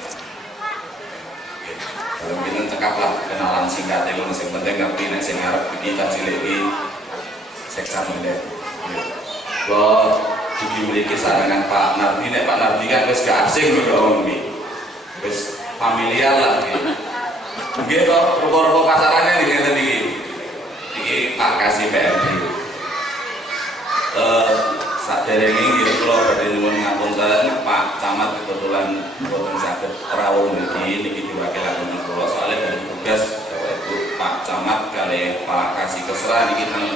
Kalau ingin cekap lah kenalan singkat itu masing penting ngerti nek sing arep kita cilik iki seksa mendet. Kalau dimiliki sarangan Pak Nardi, nek Pak Nardi kan wis gak asing lho wong iki. Wis familiar lah iki. Nggih to, rupa-rupa pasarannya iki ngeten iki. Iki Pak Kasih PRD. Saderenge nggih kula badhe nyuwun ngapunten Pak Camat kebetulan boten saged rawuh niki diwakilaken kula soalnya dari tugas Bapak Ibu Pak Camat kali Pak Kasih Kesra niki teng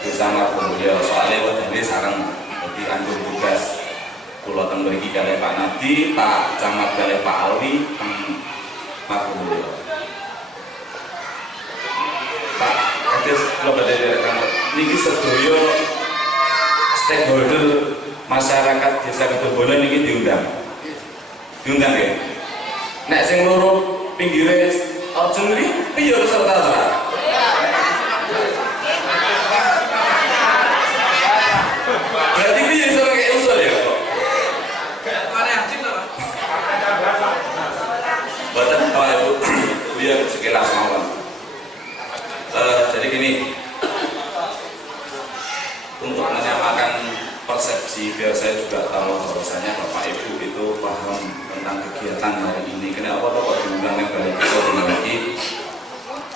Desa Margomulyo soalnya wedane sareng dadi anggur tugas kula teng mriki kali Pak Nadi, Pak Camat kali Pak Alwi teng Margomulyo. Pak Kades kula badhe direkan niki sedaya stakeholder masyarakat Desa Kedungbono niki diundang ya. Nek sing loro pinggire option niki piye serta-serta. Berarti piye iso kayak usul ya kok. Kayak mari anjing lho. Boten Pak Ibu biar sekilas mawon. Jadi gini, untuk menyamakan persepsi biar saya juga tahu bahwasanya Bapak Ibu itu paham tentang kegiatan hari ini. Kenapa kok diundang yang balik itu lagi?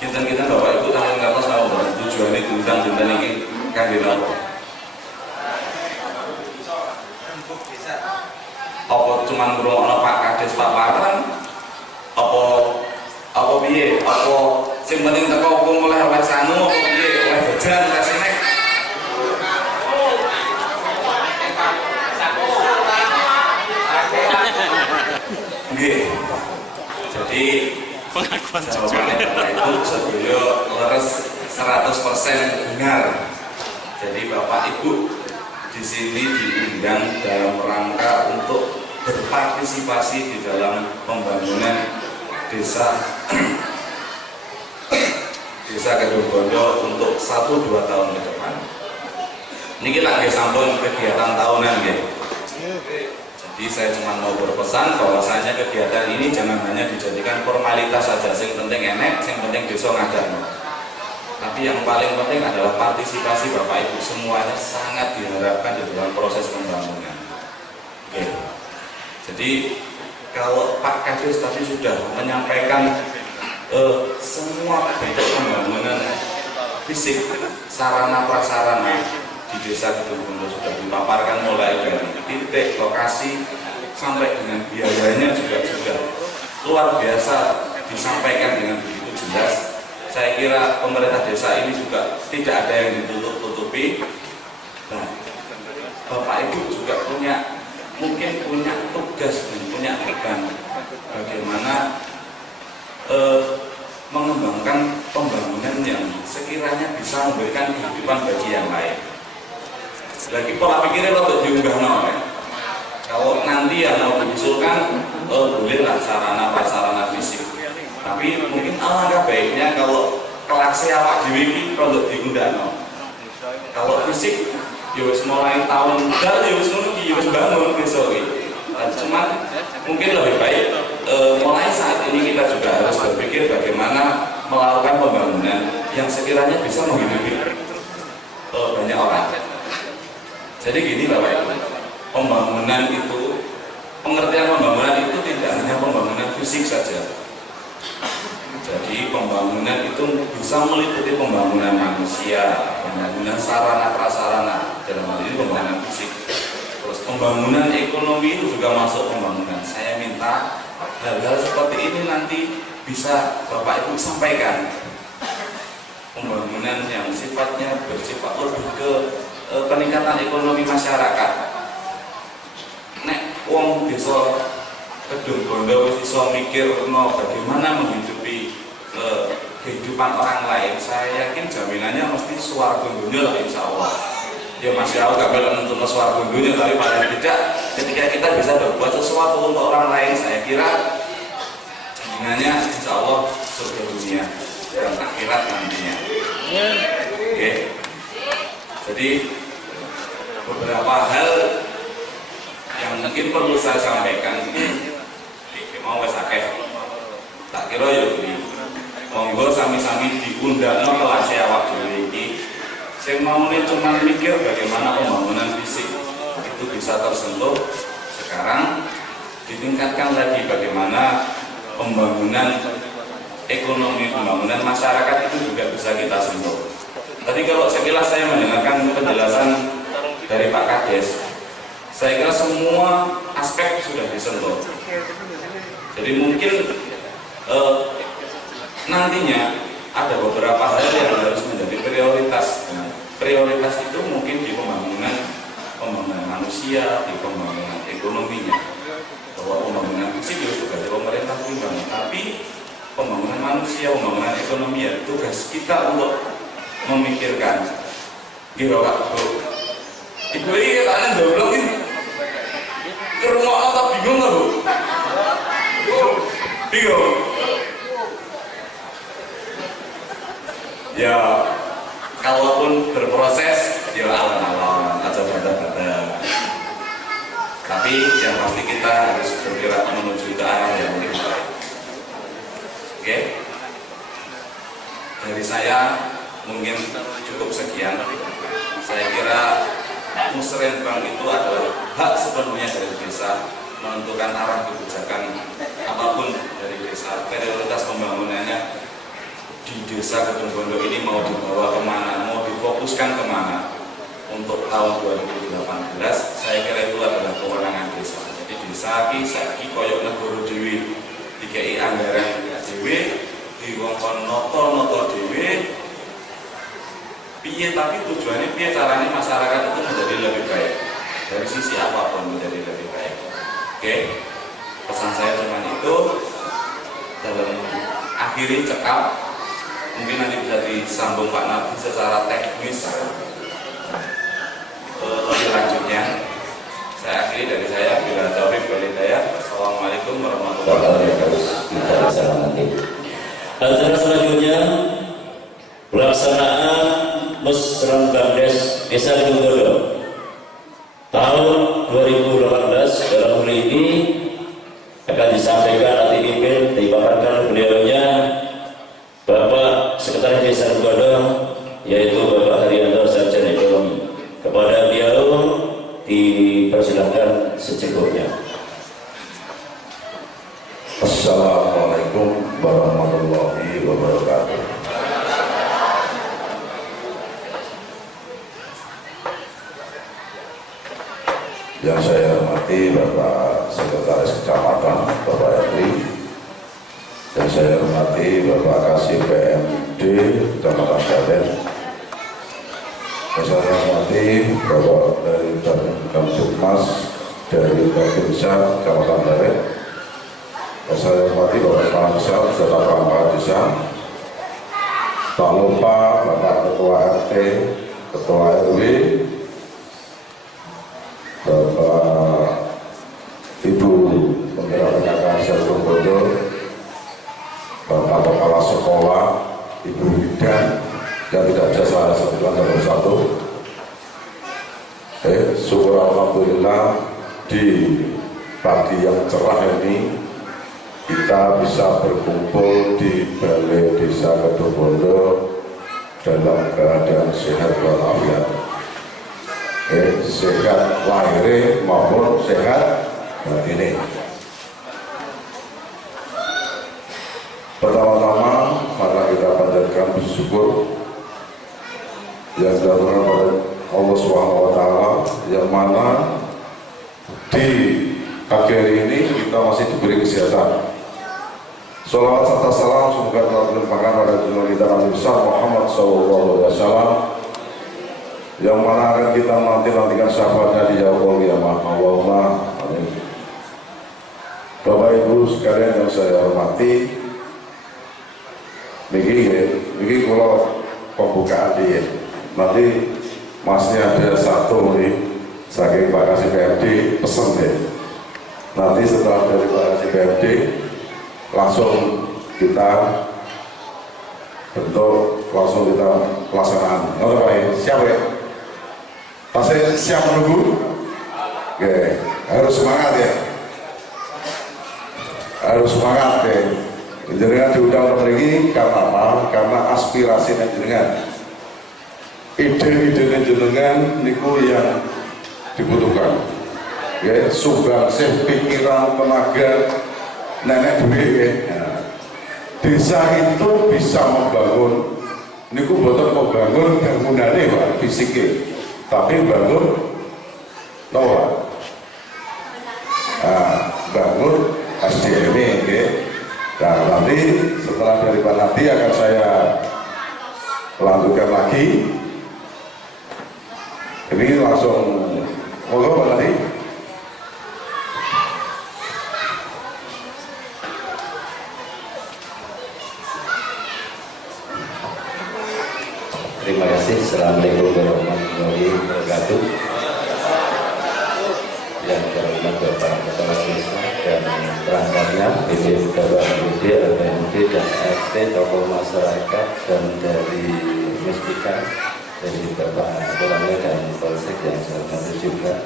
Kita Bapak Ibu tangan ngatas tahu tujuan ini diundang ini kan di apa? Apa cuma ngrungokno Pak Kades paparan? Apa piye? Apa sing penting teko hukum oleh sanu apa piye? Oleh jajan kasih nek. Jadi jawabannya Bapak Ibu sebelum leres 100% benar. Jadi Bapak Ibu di sini diundang dalam rangka untuk berpartisipasi di dalam pembangunan desa Kedungbono untuk 1-2 tahun ke depan. Ini kita nggih sampun kegiatan tahunan nggih. Jadi saya cuma mau berpesan bahwasanya kegiatan ini jangan hanya dijadikan formalitas saja, yang penting enek, yang penting desa ngadang. Tapi yang paling penting adalah partisipasi Bapak Ibu semuanya sangat diharapkan di dalam proses pembangunan. Oke. Jadi kalau Pak Kades tadi sudah menyampaikan semua bentuk pembangunan fisik, sarana prasarana di Desa Kedungbono sudah dipaparkan mulai dari titik lokasi sampai dengan biayanya juga sudah luar biasa disampaikan dengan begitu jelas. Saya kira pemerintah desa ini juga tidak ada yang ditutup-tutupi. Nah, Bapak Ibu juga mungkin punya tugas dan punya beban bagaimana mengembangkan pembangunan yang sekiranya bisa memberikan kehidupan bagi yang lain. Lagi pola pikirnya untuk diunggah kalau nanti yang mau diusulkan bolehlah sarana prasarana fisik, tapi mungkin alangkah baiknya kalau kelasnya awak dewe iki untuk diunggah kalau fisik ya wis mulai tahun dal ya wis ngono iki ya wis bangun besok iki. Cuman mungkin lebih baik mulai saat ini kita juga harus berpikir bagaimana melakukan pembangunan yang sekiranya bisa menghidupi banyak orang. Jadi gini Bapak Ibu, pengertian pembangunan itu tidak hanya pembangunan fisik saja. Jadi pembangunan itu bisa meliputi pembangunan manusia, pembangunan sarana prasarana, dalam hal ini pembangunan fisik. Terus pembangunan ekonomi itu juga masuk pembangunan. Saya minta hal-hal seperti ini nanti bisa Bapak Ibu sampaikan. Pembangunan yang sifatnya bersifat lebih ke peningkatan ekonomi masyarakat. Nek wong desa Kedung Bondo wis iso mikir bagaimana menghidupi kehidupan orang lain, saya yakin jaminannya mesti swarga dunia lah insya Allah. Ya masih aku gak bilang untuk swarga dunia, tapi paling tidak ketika kita bisa berbuat sesuatu untuk orang lain, saya kira jaminannya insya Allah surga dunia dan akhirat nantinya. Oke. Jadi beberapa hal yang mungkin perlu saya sampaikan mau wes akeh tak kira ya beli monggo sami-sami diundang kelas awak dhewe iki sing maune cuma mikir bagaimana pembangunan fisik itu bisa tersentuh. Sekarang ditingkatkan lagi bagaimana pembangunan ekonomi, pembangunan masyarakat itu juga bisa kita sentuh. Tadi kalau sekilas saya mendengarkan penjelasan dari Pak Kades, saya kira semua aspek sudah disentuh. Jadi mungkin nantinya ada beberapa hal yang harus menjadi prioritas. Nah, prioritas itu mungkin di pembangunan manusia, di pembangunan ekonominya. Bahwa pembangunan fisik juga dari pemerintah juga, tapi pembangunan manusia, pembangunan ekonomi ya tugas kita untuk memikirkan. Gitu Pak. Ibu ini kalian goblok ini. Ke rumah atau bingung nggak Bu? Bingung. Ya, kalaupun berproses, ya alon-alon atau bada-bada. Tapi yang pasti kita harus bergerak menuju ke arah yang lebih baik. Oke? Dari saya mungkin cukup sekian. Saya kira Musrenbang itu adalah hak sepenuhnya dari desa menentukan arah kebijakan apapun dari desa. Prioritas pembangunannya di desa Kedung Bondo ini mau dibawa kemana, mau difokuskan kemana untuk tahun 2018, saya kira itu adalah kewenangan desa. Jadi desa ini saiki koyok negara dewi dikai anggaran dewi diwongkon noto dewi piye, tapi tujuannya piye caranya masyarakat itu menjadi lebih baik dari sisi apapun menjadi lebih baik. Oke, pesan saya cuma itu. Dalam akhiri cekap mungkin nanti bisa disambung Pak Nabi secara teknis lebih lanjutnya. Saya akhiri dari saya, bila taufiq wal hidayah. Assalamualaikum warahmatullahi wabarakatuh. Acara selanjutnya pelaksanaan Musrenbang Desa Kedung Bondo tahun 2018. Dalam hal ini akan disampaikan nanti pimpin dipaparkan beliaunya Bapak Sekretaris Desa Kedung Bondo, yaitu Bapak Haryanto Sarjana Ekonomi. Kepada beliau dipersilakan secukupnya. Assalamualaikum warahmatullahi wabarakatuh. Yang saya hormati Bapak Sekretaris Kecamatan, Bapak Hendri. Yang saya hormati Bapak Kasih PMD Kecamatan Klaten. Yang saya hormati Bapak dari Kamtipmas dari Babinsa Kecamatan Klaten. Yang saya hormati Bapak Kepala Desa beserta perangkat desa. Tak lupa Bapak Ketua RT, Ketua RW, Bapak Ibu Penggerak PKK Desa Kedung Bondo, Bapak Kepala Sekolah, Ibu Bidan, yang tidak bisa saya sebutkan satu-satu. Syukur alhamdulillah di pagi yang cerah ini kita bisa berkumpul di Balai Desa Kedung Bondo dalam keadaan sehat walafiat. Sehat lahir maupun sehat batin. Pertama-tama mari kita panjatkan bersyukur yang dilakukan oleh Allah SWT, yang mana di pagi hari ini kita masih diberi kesehatan. Salawat serta salam semoga telah dilimpahkan pada junjungan kita Nabi besar Muhammad SAW, yang mana akan kita nantikan syafaatnya di yaumul qiyamah. Allahumma amin. Bapak Ibu sekalian yang saya hormati, ini kalau pembukaan dia nanti masih ada satu nih saking Pak Kasih PRD pesen deh. Nanti setelah dari Pak Kasih PRD langsung kita bentuk, langsung kita pelaksanaan. Oke, baik, siap ya? Pasti siap menunggu? Oke, harus semangat ya. Harus semangat ya. Jenengan diundang untuk ini karena apa? Karena aspirasi jenengan, ide-ide jenengan niku yang dibutuhkan. Ya, sumbangsih pikiran, tenaga, nenek duit ya. Nah, desa itu bisa membangun, niku boten membangun bangunane Pak fisiknya, tapi bangun nopo. Bangun SDM ya. Nah, nanti setelah dari Pak Nadi akan saya lanjutkan lagi. Ini langsung monggo Pak Nadi. Terima kasih. Assalamualaikum warahmatullahi wabarakatuh. Yang terhormat Bapak Kepala Desa dan perangkatnya, BPD Bapak BPD, LPMD dan RT, tokoh masyarakat dan dari Mustika, dari Bapak Orangnya dan Polsek yang saya hormati juga,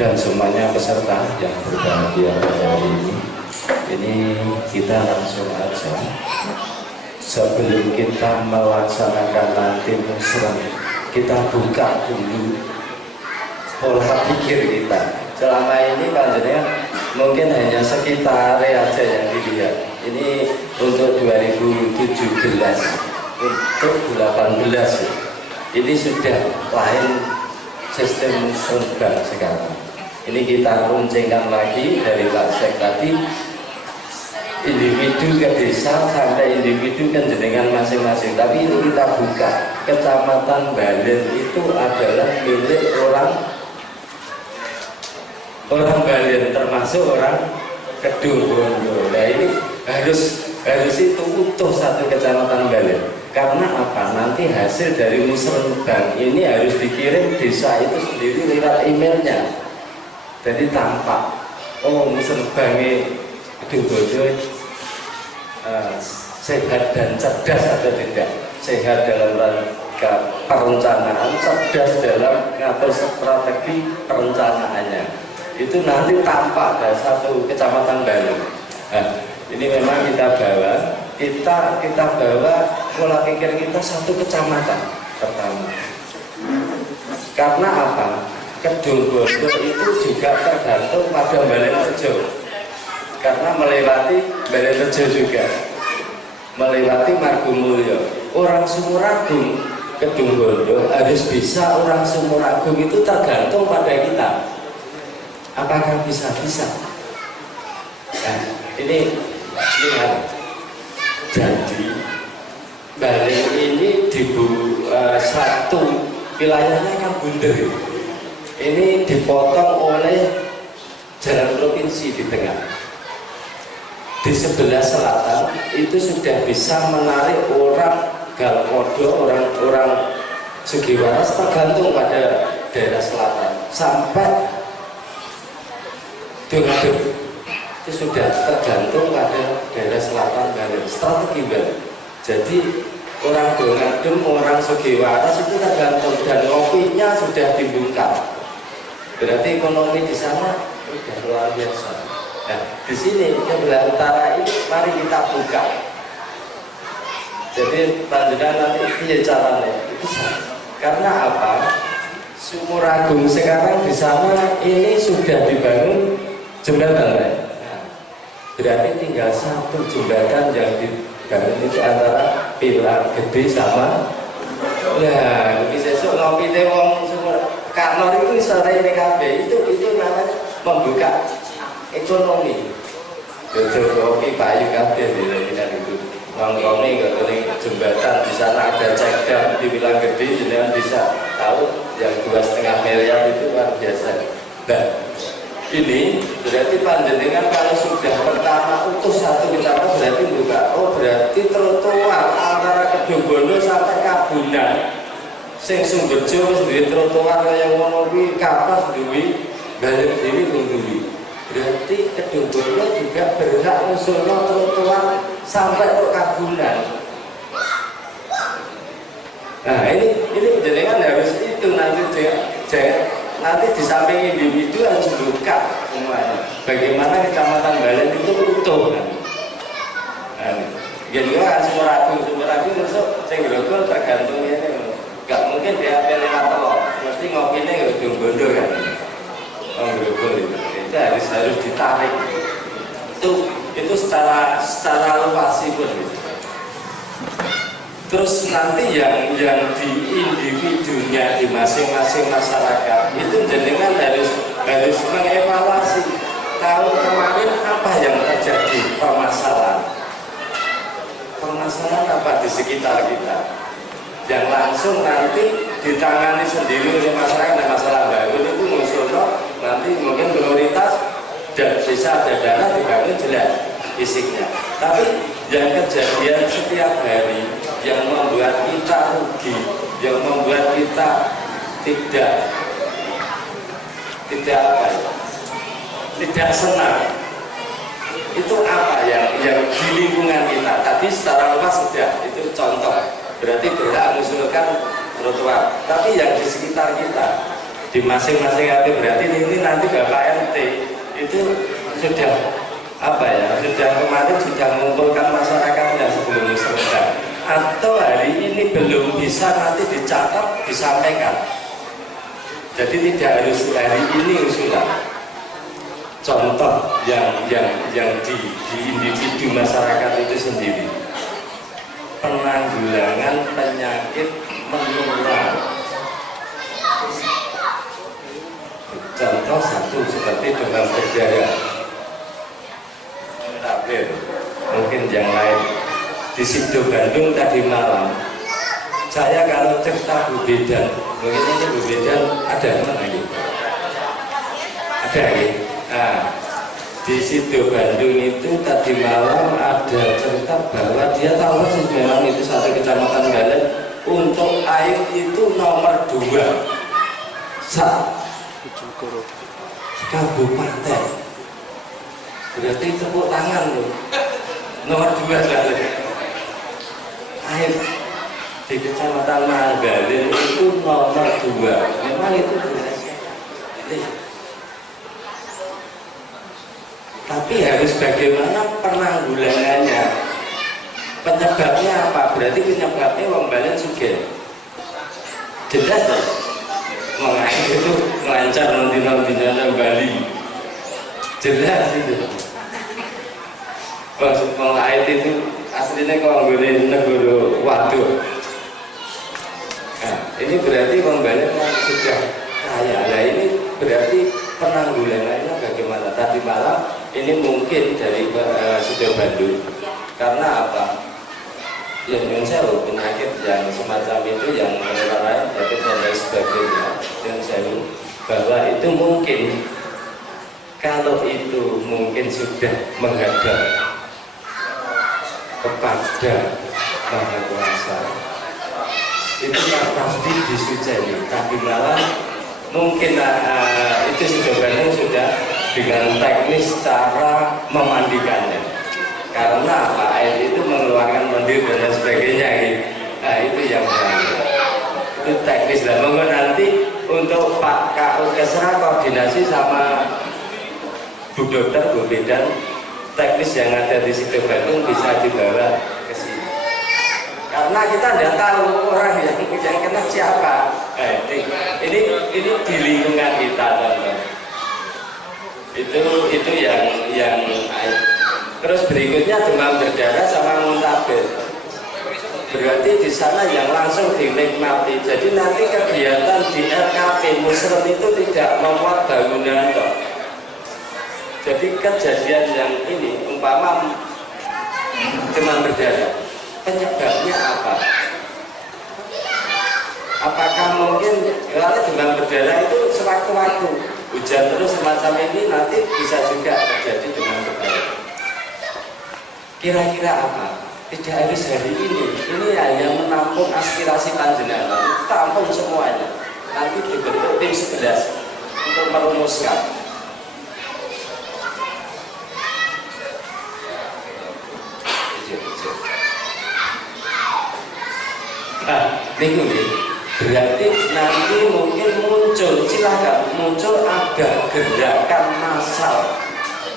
dan semuanya peserta yang berbahagia pada hari ini. Ini kita langsung aja. Sebelum kita melaksanakan nanti musrah, kita buka dulu pola pikir kita. Selama ini panjenengan mungkin hanya sekitar aja yang dilihat. Ini untuk 2017, untuk 18 ini sudah lain sistem serba sekarang. Ini kita runcingkan lagi dari Pak Sek tadi, individu ke desa sampai individu kan jenengan masing-masing. Tapi ini kita buka, Kecamatan Balen itu adalah milik orang Balen, termasuk orang Kedung Bondo. Nah ini harus itu utuh satu Kecamatan Balen. Karena apa? Nanti hasil dari musrenbang ini harus dikirim desa itu sendiri lewat emailnya. Jadi tampak, oh musrenbangnya Kedung Bondo sehat dan cerdas atau tidak. Sehat dalam rangka perencanaan, cerdas dalam ngatur strategi perencanaannya. Itu nanti tampak dari satu Kecamatan baru. Nah, ini memang kita bawa pola pikir kita satu kecamatan pertama. Karena apa? Kedung Bondo itu juga tergantung pada Balenrejo. Karena melewati Balenrejo juga, melewati Margomulyo. Orang Sumuragung, Kedung Bondo harus bisa. Orang Sumuragung itu tergantung pada kita. Apakah bisa-bisa? Nah, ini lihat. Jadi Balen ini satu wilayahnya kan bunder. Ini dipotong oleh jalan provinsi di tengah. Di sebelah selatan itu sudah bisa menarik orang Galkodo, orang Sugiwaras, tergantung pada daerah selatan sampai Dongadem. Itu sudah tergantung pada daerah selatan Balen, strategi Balen. Jadi orang Dongadem, orang Sugiwaras itu tergantung, dan kopinya sudah dibungkam. Berarti ekonomi di sana sudah luar biasa. Nah, di sini sebelah utara ini mari kita buka. Jadi panjenengan nanti piye caranya? Bisa. Karena apa? Sumuragung sekarang di sana ini sudah dibangun jembatan, nah, berarti tinggal satu jembatan yang dibangun itu antara Pilar Gede sama. Nah, bisa besok ngopi teh wong kantor itu sore PKB itu namanya membuka ekonomi. Jojo kopi payu kabeh kita itu. Nongkrongnya nggak keling jembatan, di sana ada check down di Pilar Gede, jenengan bisa tahu yang 2,5 miliar itu luar biasa. Nah, ini berarti panjenengan kalau sudah pertama utus satu kecamatan berarti buka, oh berarti trotoar antara Kedungbondo sampai Kabunan sing Sumberjo wis duwe trotoar kaya ngono kuwi kapas duwe balik dhewe duwe. Berarti Kedungbondo juga berhak ngusulno trotoar sampai ke Kabunan. Nah ini panjenengan harus itu nanti nanti di samping individu harus buka semuanya. Bagaimana kecamatan Balen itu utuh. Jadi kan Sumeragung masuk Grogol tergantung ini. Gak mungkin dia lewat telok. Mesti ngopinya ke Kedungbondo kan. Grogol itu harus ditarik. Itu secara luas pun. Terus nanti yang di individunya di masing-masing masyarakat itu jenengan harus mengevaluasi tahun kemarin apa yang terjadi permasalahan apa di sekitar kita yang langsung nanti ditangani sendiri oleh masyarakat. Dan masalah baru itu muncul nanti mungkin prioritas dan bisa ada dana dibangun jelas fisiknya, tapi yang kejadian setiap hari yang membuat kita rugi, yang membuat kita tidak senang, itu apa yang di lingkungan kita tadi secara luas sudah itu contoh, berarti berhak mengusulkan trotoar. Tapi yang di sekitar kita di masing-masing RT berarti ini nanti Bapak RT itu sudah sudah kemarin sudah mengumpulkan masyarakatnya sebelum selesai, atau hari ini belum bisa nanti dicatat disampaikan. Jadi tidak harus hari ini usulan. Contoh yang di individu masyarakat itu sendiri, penanggulangan penyakit menular. Contoh satu seperti demam berdarah. Mungkin yang lain di Sido Bandung tadi malam saya kalau cek Bu Bedan, mungkin ini Bu Bedan ada mana gitu? Ada gitu? Nah, di Sido Bandung itu tadi malam ada cerita bahwa dia tahu sih memang itu satu kecamatan Balen untuk air itu nomor 2 kabupaten. Berarti tepuk tangan loh. Nomor 2 Balen. Air di kecamatan Manggalin itu nomor 2. Memang itu berhasil. Tapi harus bagaimana penanggulangannya? Penyebabnya apa? Berarti penyebabnya wong Balen sugih. Jelas loh. Mengair itu melancar nanti Bali. Jelas itu. Mengair itu aslinya kalau nggone negara waduh. Nah, ini berarti wong Balen sudah kaya. Nah, ini berarti penanggulangannya bagaimana? Tadi malam ini mungkin dari Sido Bandung. Karena apa? Yang saya penyakit yang semacam itu yang menular penyakit dan lain sebagainya. Yang saya bahwa itu mungkin kalau itu mungkin sudah menghadap kepada Maha Kuasa, itu pasti disujani. Tapi malah mungkin itu sudah dengan teknis cara memandikannya. Karena apa? Air itu mengeluarkan lendir dan lain sebagainya. Nah itu yang itu teknis. Dan monggo nanti untuk Pak KU Kesra koordinasi sama Bu Dokter, Bu Bedan, teknis yang ada di Sido Bandung bisa dibawa ke sini. Karena kita tidak tahu orang yang kena siapa. Ini di lingkungan kita, teman-teman. Itu yang terus berikutnya demam berdarah sama muntaber. Berarti di sana yang langsung dinikmati. Jadi nanti kegiatan di RKP Muslim itu tidak membuat bangunan. Jadi kejadian yang ini umpama demam berdarah, penyebabnya apa? Apakah mungkin kalau demam berdarah itu sewaktu-waktu hujan terus semacam ini nanti bisa juga terjadi dengan kebaikan. Kira-kira apa? Tidak harus hari ini hanya menampung aspirasi panjenengan, tampung semuanya. Nanti dibentuk tim 11 untuk merumuskan. Nah, ini berarti nanti mungkin muncul, silahkan muncul ada gerakan massal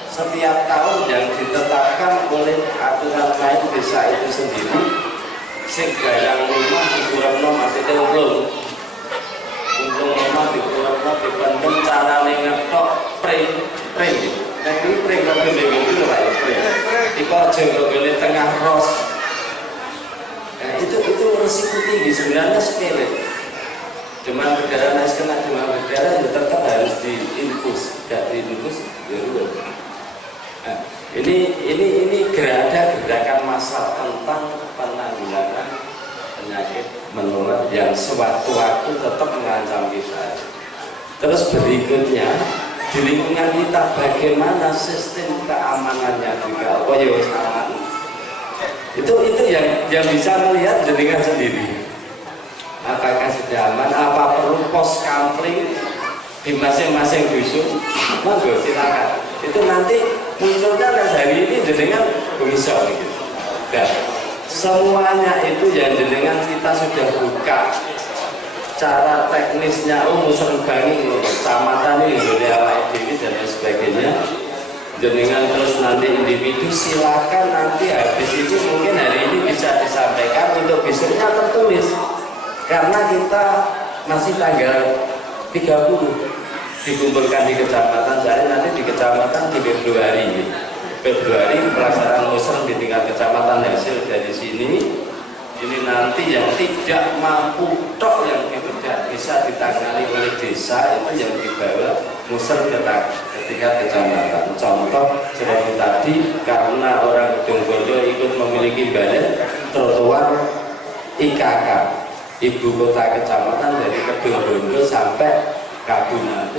setiap tahun yang ditetapkan oleh aturan main desa itu sendiri. Sehingga yang rumah di Kurangno masih belum untuk rumah di Kurangno dipendem cara ngetok pring. Nah ini pring mobil itu lah ya pring. Di pojok mobil tengah ros. Nah itu resiko tinggi sebenarnya sepele. Demam berdarah naik kena demam berdarah ya tetap harus diinfus, tidak diinfus ya udah. Nah, ini gerakan massal tentang penanggulangan penyakit menular yang sewaktu-waktu tetap mengancam kita. Terus berikutnya di lingkungan kita bagaimana sistem keamanannya juga. Oh ya aman. Itu yang bisa melihat dengan sendiri. Apakah sudah aman? Apa perlu pos kampling di masing-masing dusun? Monggo silakan. Itu nanti munculnya hari ini dengan bisa gitu. Dan semuanya itu yang jenengan kita sudah buka cara teknisnya serbangi kecamatan ini awake dhewe dan lain sebagainya. Jenengan terus nanti individu silakan nanti habis itu mungkin hari ini bisa disampaikan untuk besoknya tertulis. Karena kita masih tanggal 30 dikumpulkan di kecamatan, saya nanti di kecamatan di Februari pelaksanaan musrah di tingkat kecamatan hasil dari sini. Ini nanti yang tidak mampu tok yang tidak bisa ditangani oleh desa itu yang dibawa musrah ke tingkat kecamatan. Contoh seperti tadi karena orang Kedungbondo ikut memiliki badan trotoar IKK ibu kota kecamatan dari Kedungbondo sampai Kabuna.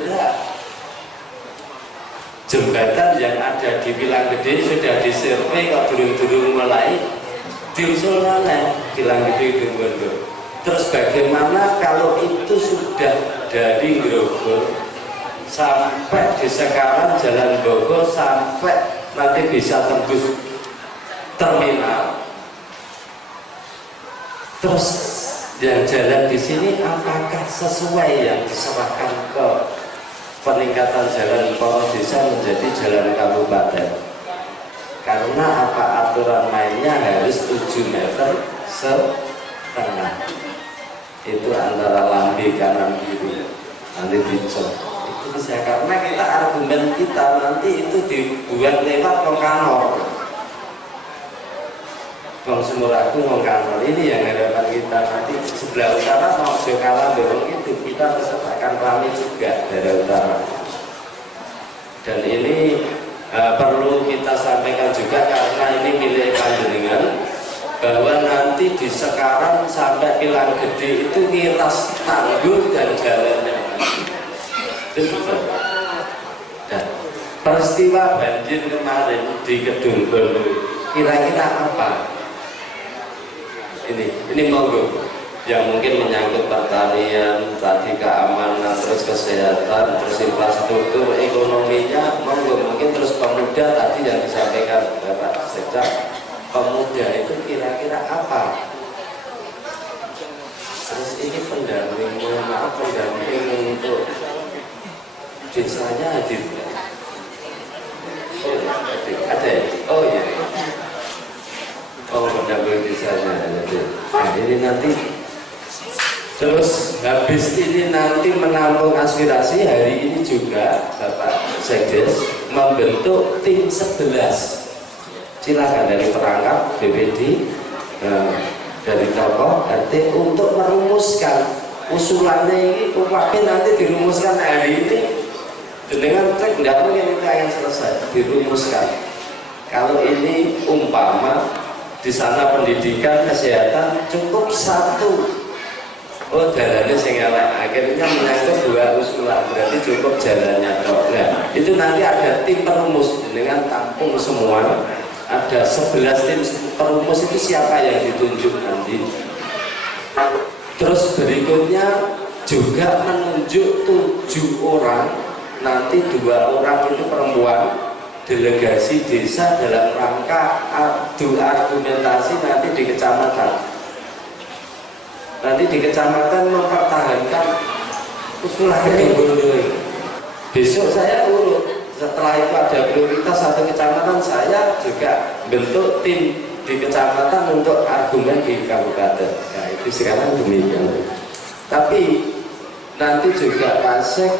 Jembatan yang ada di Pilang Gede sudah disurvei kok durung-durung mulai diusul mana Pilang Gede Kedungbondo. Terus bagaimana kalau itu sudah dari Grogol sampai di sekarang Jalan Bogor sampai nanti bisa tembus terminal. Terus yang jalan di sini apakah sesuai yang diserahkan ke peningkatan jalan pokok desa menjadi jalan kabupaten? Karena apa aturan mainnya harus 7 meter setengah. Itu antara lambe kanan kiri nanti dicok. Itu bisa karena kita argumen kita nanti itu dibuat lewat Kanor. Bang Sumuraku mau kantor ini yang harapan kita nanti sebelah utara mau kalah dorong itu kita tetap akan ramai juga dari utara. Dan ini perlu kita sampaikan juga karena ini milik panjenengan bahwa nanti di sekarang sampai Pilang Gede itu ngiras tanggul dan jalannya itu juga. Dan peristiwa banjir kemarin di Kedungbondo kira-kira apa? Ini monggo yang mungkin menyangkut pertanian, tadi keamanan, terus kesehatan, terus infrastruktur, ekonominya, monggo mungkin terus pemuda tadi yang disampaikan Bapak Sekda, pemuda itu kira-kira apa? Terus ini pendamping untuk desanya hadir. Oh, ada ya? Oh iya. Oh, pendamping desanya. Nah, ini nanti terus habis ini nanti menampung aspirasi. Hari ini juga Bapak Sekdes membentuk tim 11. Silakan dari perangkap BPD, dari tokoh RT untuk merumuskan usulannya ini. Upahnya nanti dirumuskan hari ini dengan cek tidak mungkin kita akan selesai dirumuskan. Kalau ini umpama di sana pendidikan kesehatan cukup 1 oh jalannya sing elek, akhirnya menyangkut 2 usulan, berarti cukup jalannya tok. Nah, itu nanti ada tim perumus dengan tampung semua, ada 11 tim perumus, itu siapa yang ditunjuk nanti. Terus berikutnya juga menunjuk 7 orang, nanti 2 orang itu perempuan, delegasi desa dalam rangka adu argumentasi nanti di kecamatan. Nanti di kecamatan mempertahankan usulan Kedungbodo. Besok saya urut, setelah itu ada prioritas 1 kecamatan, saya juga bentuk tim di kecamatan untuk argumen di kabupaten. Nah itu sekarang demikian. Tapi nanti juga Kasek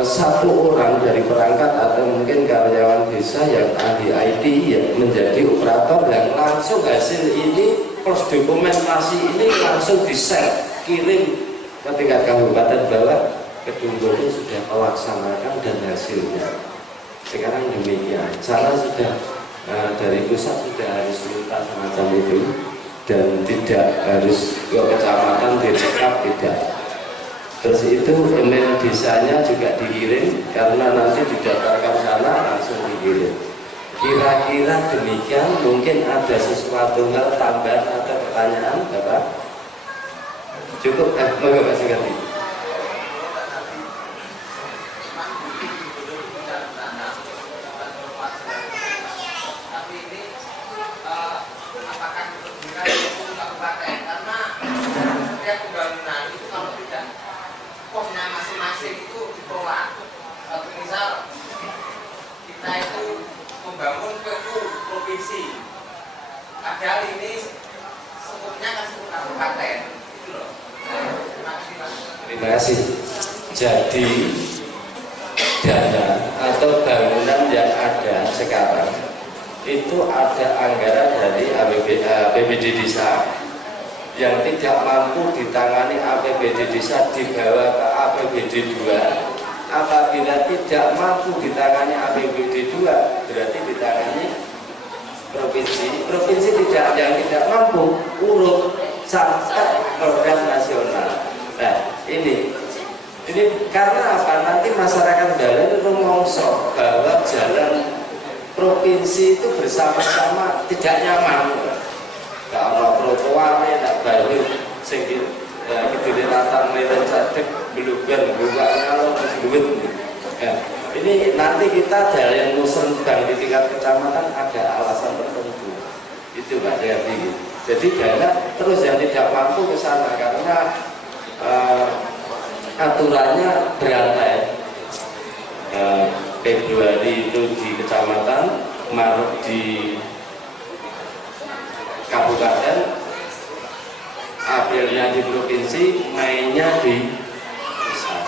1 orang dari perangkat atau mungkin karyawan desa yang ahli IT yang menjadi operator yang langsung hasil ini plus dokumentasi ini langsung di-share, kirim ke tingkat kabupaten bahwa Kedungbodo sudah melaksanakan dan hasilnya. Sekarang demikian, cara sudah dari pusat sudah harus minta semacam itu dan tidak harus ke kecamatan direkap, tidak. Terus itu email desanya juga dikirim karena nanti didaftarkan sana langsung dikirim. Kira-kira demikian, mungkin ada sesuatu hal tambahan atau pertanyaan, Bapak? Cukup, monggo Pak Singkati. Padahal ini sebutnya kan sebut kabupaten gitu loh. Terima kasih. Jadi dana atau bangunan yang ada sekarang itu ada anggaran dari APBD desa yang tidak mampu ditangani APBD desa dibawa ke APBD 2. Apabila tidak mampu ditangani APBD 2 berarti ditangani provinsi tidak, yang tidak mampu urut sampai program nasional. Nah ini karena apa, nanti masyarakat Balen rumongso bahwa jalan provinsi itu bersama-sama tidak nyaman. Kalau trotoar tidak baru sehingga kita datang dan cadek belugan buka kalau duit. Ini nanti kita dari musrenbang di tingkat kecamatan ada alasan tertentu. Itu Pak Jayadi. Jadi dana terus yang tidak mampu ke sana karena aturannya berantai. Februari itu di kecamatan, Maret di kabupaten, Aprilnya di provinsi, Mei-nya di desa.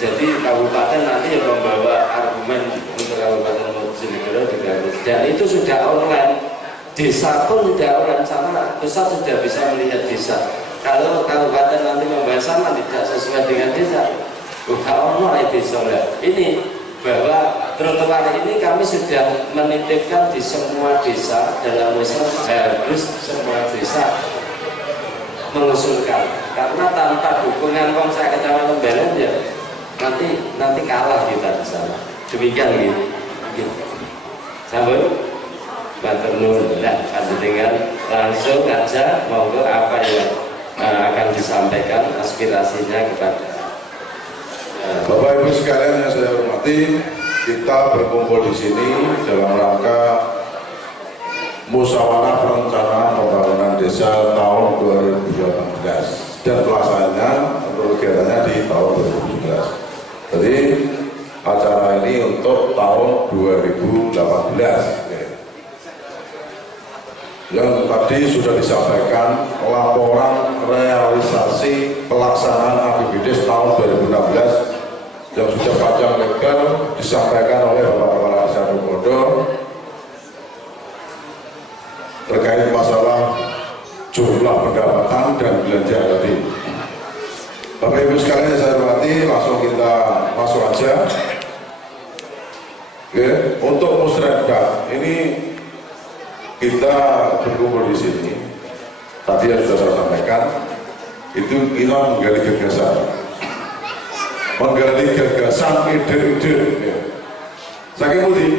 Jadi kabupaten nanti yang membawa argumen untuk Kabupaten Bojonegoro juga, dan itu sudah online. Desa pun sudah online, sama pusat sudah bisa melihat desa. Kalau kabupaten nanti membahas sama tidak sesuai dengan desa, bukan online desa. Ini bahwa trotoar ini kami sudah menitipkan di semua desa dalam usaha, harus semua desa mengusulkan, karena tanpa dukungan Komsek Kecamatan Balen ya nanti kalah kita di sana. Demikian gitu. Sambut Batur Nun. Nah, dengan langsung aja monggo apa yang akan disampaikan aspirasinya kepada Bapak Ibu sekalian yang saya hormati, kita berkumpul di sini dalam rangka musyawarah perencanaan pembangunan desa tahun 2018 dan pelaksanaannya atau kegiatannya di tahun 2017. Jadi acara ini untuk tahun 2018. Yang tadi sudah disampaikan laporan realisasi pelaksanaan APBD tahun 2016 yang sudah panjang lebar disampaikan oleh Bapak Kepala Desa Kedungbodo terkait masalah jumlah pendapatan dan belanja tadi. Bapak Ibu sekalian yang saya hormati, langsung kita masuk aja. Oke, untuk musrenbang ini kita berkumpul di sini. Tadi yang sudah saya sampaikan, itu kita menggali gagasan ide-ide ya. Saking putih,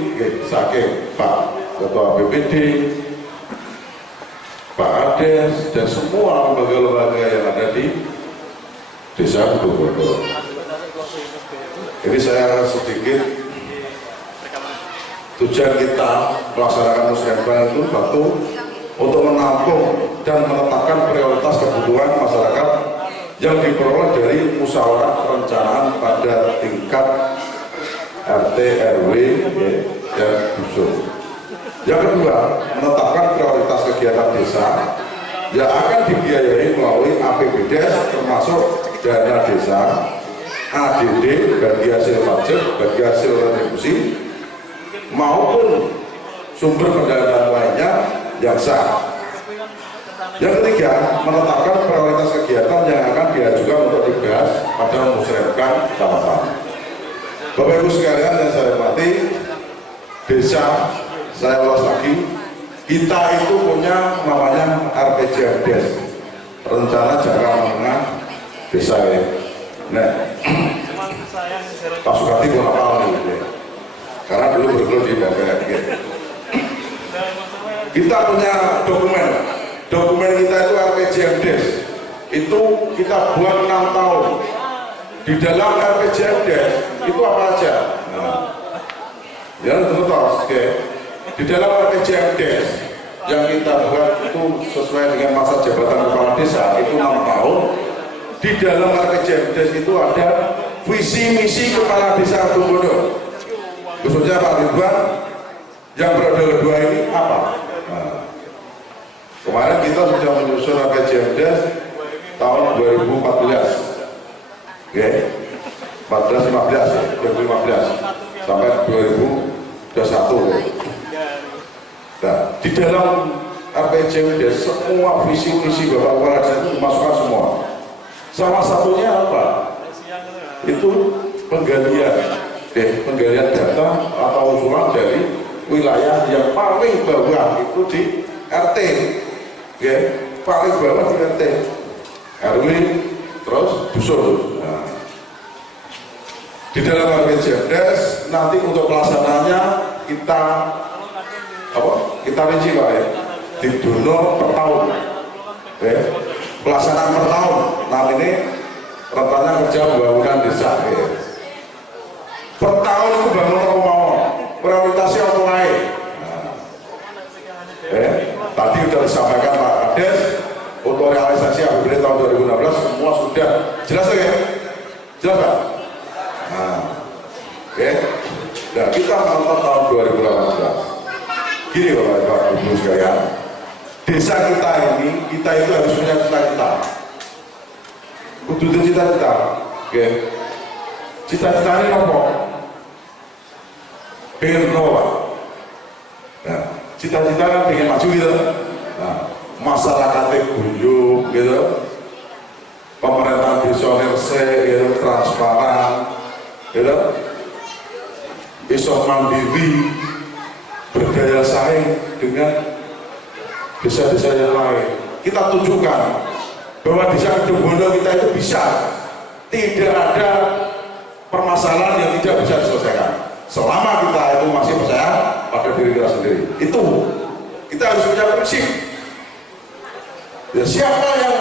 saking Pak Ketua BPD, Pak Ades, dan semua lembaga-lembaga yang ada di Desa Bodo. Jadi saya sedikit tujuan kita melaksanakan musrenbang itu satu, untuk menampung dan menetapkan prioritas kebutuhan masyarakat yang diperoleh dari musyawarah perencanaan pada tingkat RT, RW, dan dusun. Yang kedua, menetapkan prioritas kegiatan desa yang akan dibiayai melalui APBDes termasuk dana desa, ADD, bagi hasil pajak, bagi hasil retribusi, maupun sumber pendanaan lainnya yang sah. Yang ketiga, menetapkan prioritas kegiatan yang akan diajukan untuk dibahas pada musrenbang tahapan. Bapak Ibu sekalian yang saya hormati, desa, saya ulas lagi, kita itu punya namanya RPJMDes, Rencana Jangka Menengah Desa ya. Nah, Pak Sukati pun apa nih, karena dulu bergelut di DPR. Kita punya dokumen kita itu RPJMDes, itu kita buat 6 tahun. Di dalam RPJMDes itu apa aja? Nah, ya betul, oke. Di dalam RPJMDes yang kita buat itu sesuai dengan masa jabatan kepala desa itu 6 tahun. Di dalam RPJMDes itu ada visi misi kepala desa Bodo, khususnya Pak Ridwan yang periode kedua ini apa? Nah, kemarin kita sudah menyusun RPJMDes tahun 2014, oke, 14-15 ya, 2015 sampai 2021. Nah, di dalam RPJMDes semua visi misi Bapak Kepala Desa itu dimasukkan semua. Salah satunya apa? Itu penggalian data atau usulan dari wilayah yang paling bawah itu di RT, ya, paling bawah di RT, RW, terus dusun. Nah, di dalam RPJMDes nanti untuk pelaksanaannya kita rinci Pak ya, didono per tahun, ya, pelaksanaan per tahun. Nah ini rencana kerja pembangunan desa, ya. Per tahun itu bangun apa mau, prioritasnya apa lain. Tadi sudah disampaikan Pak Ades untuk realisasi APBD tahun 2016 semua sudah jelas ya, jelas Pak. Nah, oke. Nah kita menonton tahun 2018. Gini Bapak Ibu sekalian, desa kita ini, kita itu harus punya cita-cita. Kudu cita-cita, oke. Cita-cita ini apa? Pengen apa? Nah, cita-cita kan pengen maju gitu. Nah, masyarakatnya guyup gitu, pemerintahan visioner gitu, transparan gitu, bisa mandiri, berdaya saing dengan desa-desa yang lain. Kita tunjukkan bahwa desa Bodo kita itu bisa, tidak ada permasalahan yang tidak bisa diselesaikan selama kita itu masih percaya pada diri kita sendiri. Itu kita harus punya prinsip. Ya, siapa yang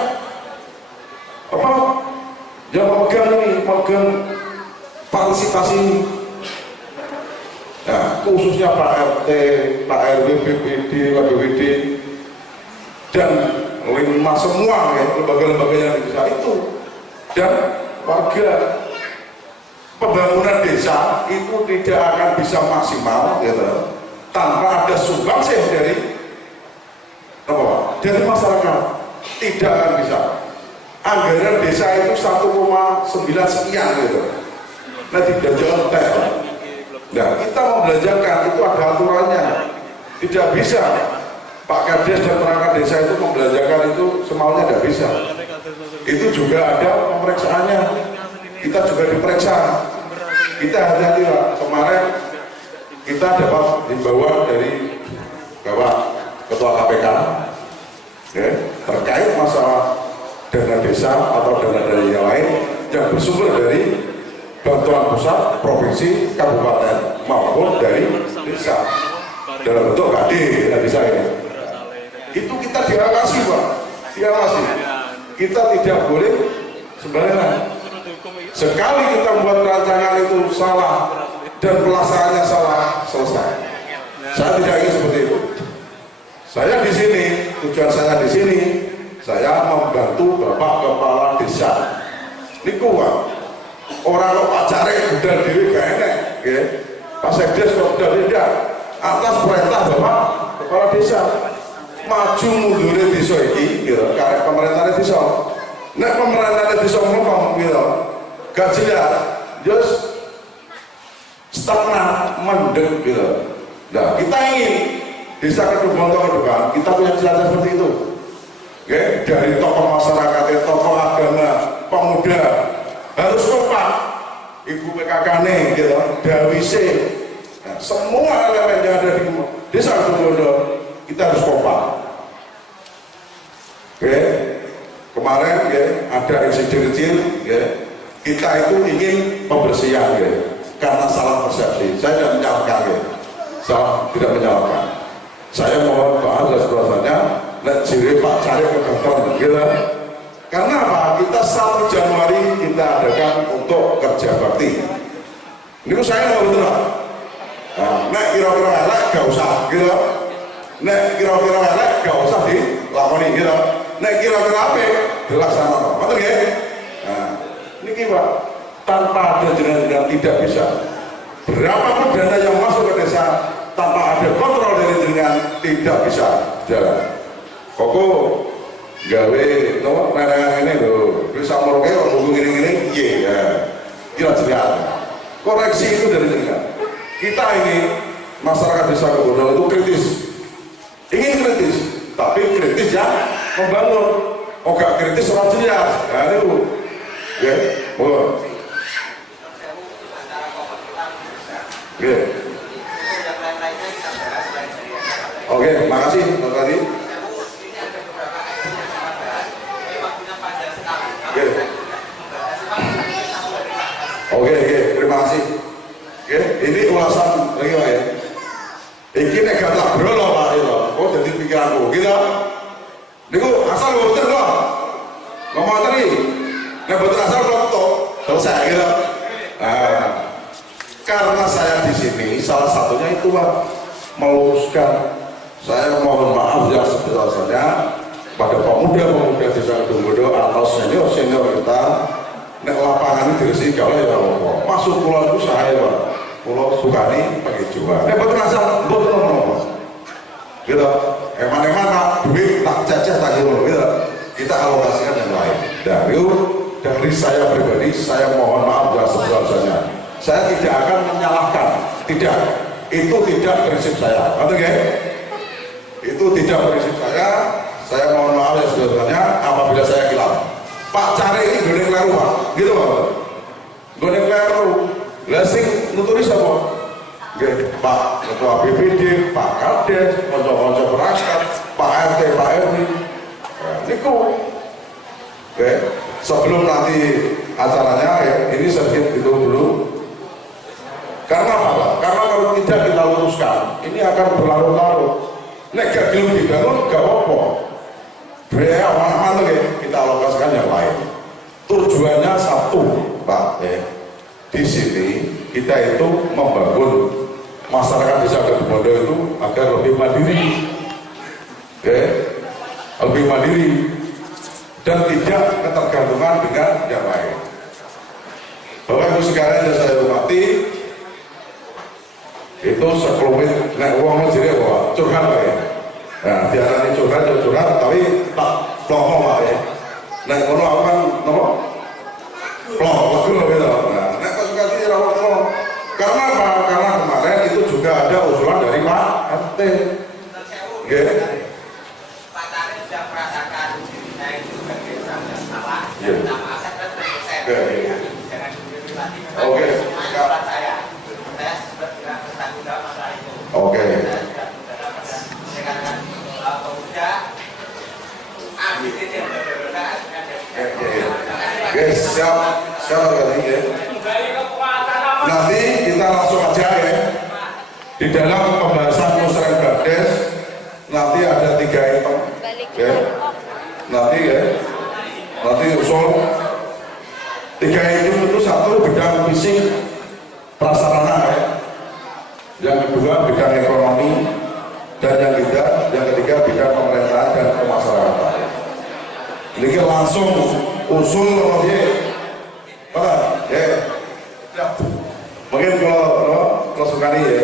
memegang partisipasi ini? Nah, khususnya Pak RT, Pak RW, BPD, WBD, dan lima semua ya, lembaga-lembaga yang bisa itu, dan warga. Pembangunan desa itu tidak akan bisa maksimal gitu, tanpa ada sumbangsih dari masyarakat. Tidak akan bisa. Anggaran desa itu 1,9 sekian gitu. Nah, tidak jalan teh. Nah, kita membelanjakan itu ada aturannya. Tidak bisa Pak Kades dan perangkat desa itu membelanjakan itu semaunya, tidak bisa. Itu juga ada pemeriksaannya. Kita juga diperiksa. Kita hati-hati Pak. Kemarin kita dapat himbauan dari Bapak Ketua KPK ya, terkait masalah dana desa atau dana dari yang lain yang bersumber dari bantuan pusat, provinsi, kabupaten maupun dari desa dalam bentuk KD dana desa ini. Itu kita diawasi Pak, diawasi. Kita tidak boleh sembarangan. Sekali kita membuat rancangan itu salah dan pelaksanaannya salah, selesai. Saya tidak ingin seperti itu. Saya di sini, tujuan saya di sini, saya membantu Bapak Kepala Desa. Niku Pak, orang kok pacare budal dhewe gak enak, nggih. Pak Sekdes kok budal tidak atas perintah Bapak Kepala Desa. Maju mundure desa iki, gitu, karek pemerintahan desa. Nek pemerintahan desa ngomong gitu, gak jelas, just stagnan, mendek gitu. Nah, kita ingin desa Kedungbondo ke depan, kita punya cita-cita seperti itu. Oke, dari tokoh masyarakat, tokoh agama, pemuda harus kompak. Ibu PKK gitu, Dawise, nah, semua elemen yang ada di desa Kedungbondo kita harus kompak. Oke, kemarin ada insiden kecil, kita itu ingin pembersihan, karena salah persepsi. Saya tidak menyalahkan, tidak menyalahkan. Saya mohon maaf atas bahasanya, nek jiri Pak cari ke kantor, gitu. Karena apa? Kita 1 Januari kita adakan untuk kerja bakti. Ini saya mau betul. Nah, nek kira-kira elek gak usah, gitu. Nek kira-kira elek gak usah dilakoni, gitu. Nek kira-kira apa? Dilaksanakan. Betul ya? Nah, ini Pak, tanpa ada jenengan tidak bisa. Berapapun dana yang masuk ke desa, tanpa ada kontrol dari jenengan tidak bisa jalan. Koko gawe nomor nenek ini loh, bisa meroke orang ini, iya, jelas. Koreksi itu dari jenengan. Kita ini masyarakat desa Kedungbondo itu kritis, ingin kritis, tapi kritis ya membangun. Oh gak kritis orang jelas, nah itu, ya, boleh. Oke, makasih Pak Tadi. Oke, terima kasih. Oke, ini ulasan lagi Pak ya. Iki nek gak tak brolo Pak itu. Oh jadi pikiranku, gitu. Niku asal boten kok. Ngomong tadi. Nek boten asal kok selesai gitu. Nah, karena saya di sini salah satunya itu Pak, meluruskan. Saya mohon maaf yang sebesar-besarnya pada pemuda-pemuda desa Kedungbondo atau senior-senior kita. Nek lapangan ini diresi kalau ya Allah. Masuk pulau itu saya Pak, pulau Sukani pakai Jawa. Nek betul asal betul ngomong. Gitu. Eman-eman Pak, duit tak ceceh tak gitu. Kita alokasikan yang lain. Dari saya pribadi, saya mohon maaf yang sebesar-besarnya. Saya tidak akan menyalahkan, tidak. Itu tidak prinsip saya. Betul ya? Itu tidak prinsip saya mohon maaf ya sebetulnya apabila saya kilap. Pak cari ini gue kleru Pak, gitu Pak. Gue kleru, lesing nuturi siapa? Pak Ketua BPD, Pak Kades, konco-konco perangkat, Pak RT, Pak RW. Niku. Oke, sebelum nanti acaranya ya, ini sedikit itu dulu. Karena apa Pak? Karena kalau tidak kita luruskan, ini akan berlarut-larut. Nek gak belum dibangun, gak apa-apa. Biaya mana ya, kita alokasikan yang lain. Tujuannya satu, Pak. Di sini kita itu membangun masyarakat desa Kedungbondo itu agar lebih mandiri, lebih mandiri dan tidak ketergantungan dengan yang lain. Bapak Ibu sekalian yang saya hormati, itu sekelumit nek uangnya jadi apa? Curhat Pak ya. Nah, diarani curhat, tapi tak plongo Pak ya. Nek ngono aku kan nopo? Plongo gitu. Nah, nek konsultasi rawat plongo. Karena apa? Karena kemarin itu juga ada usulan dari Pak RT. Nggih. Pak Tari sudah merasakan dirinya itu sebagai orang yang salah. Iya. Nama aset dan saya. Jangan dilatih. Oke. Saya sudah tidak bertanggung jawab masalah itu. Oke. Pemuda ambil itu yang berbeda Oke, siap kali ya. Nanti kita langsung aja ya. Di dalam pembahasan musrah Bades nanti ada 3 item ya. Nanti usul 3 item itu, 1 bidang fisik prasarana ya. Yang kedua bidang ekonomi, dan yang ketiga bidang pemerintahan dan kemasyarakatan. Ini langsung usul mungkin kalau suka nih ya,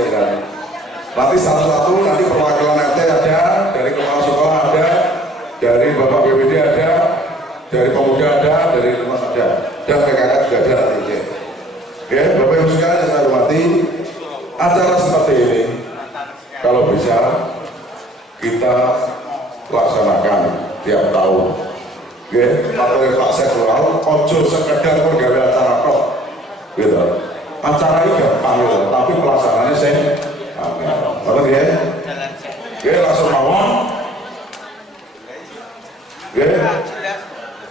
nanti satu-satu, nanti perwakilan RT ada, dari kepala sekolah ada, dari bapak BPD ada, dari pemuda ada, dari rumah ada, dan PKK juga ada nanti. Ya, Bapak Ibu sekalian yang saya hormati, acara seperti ini kalau bisa kita laksanakan tiap tahun. Ya, materi Pak Seksual, ojo sekedar penggawe acara kok, gitu. Acara ini gampang gitu, tapi pelaksanaannya saya, betul ya? Ya, langsung mawon. Ya,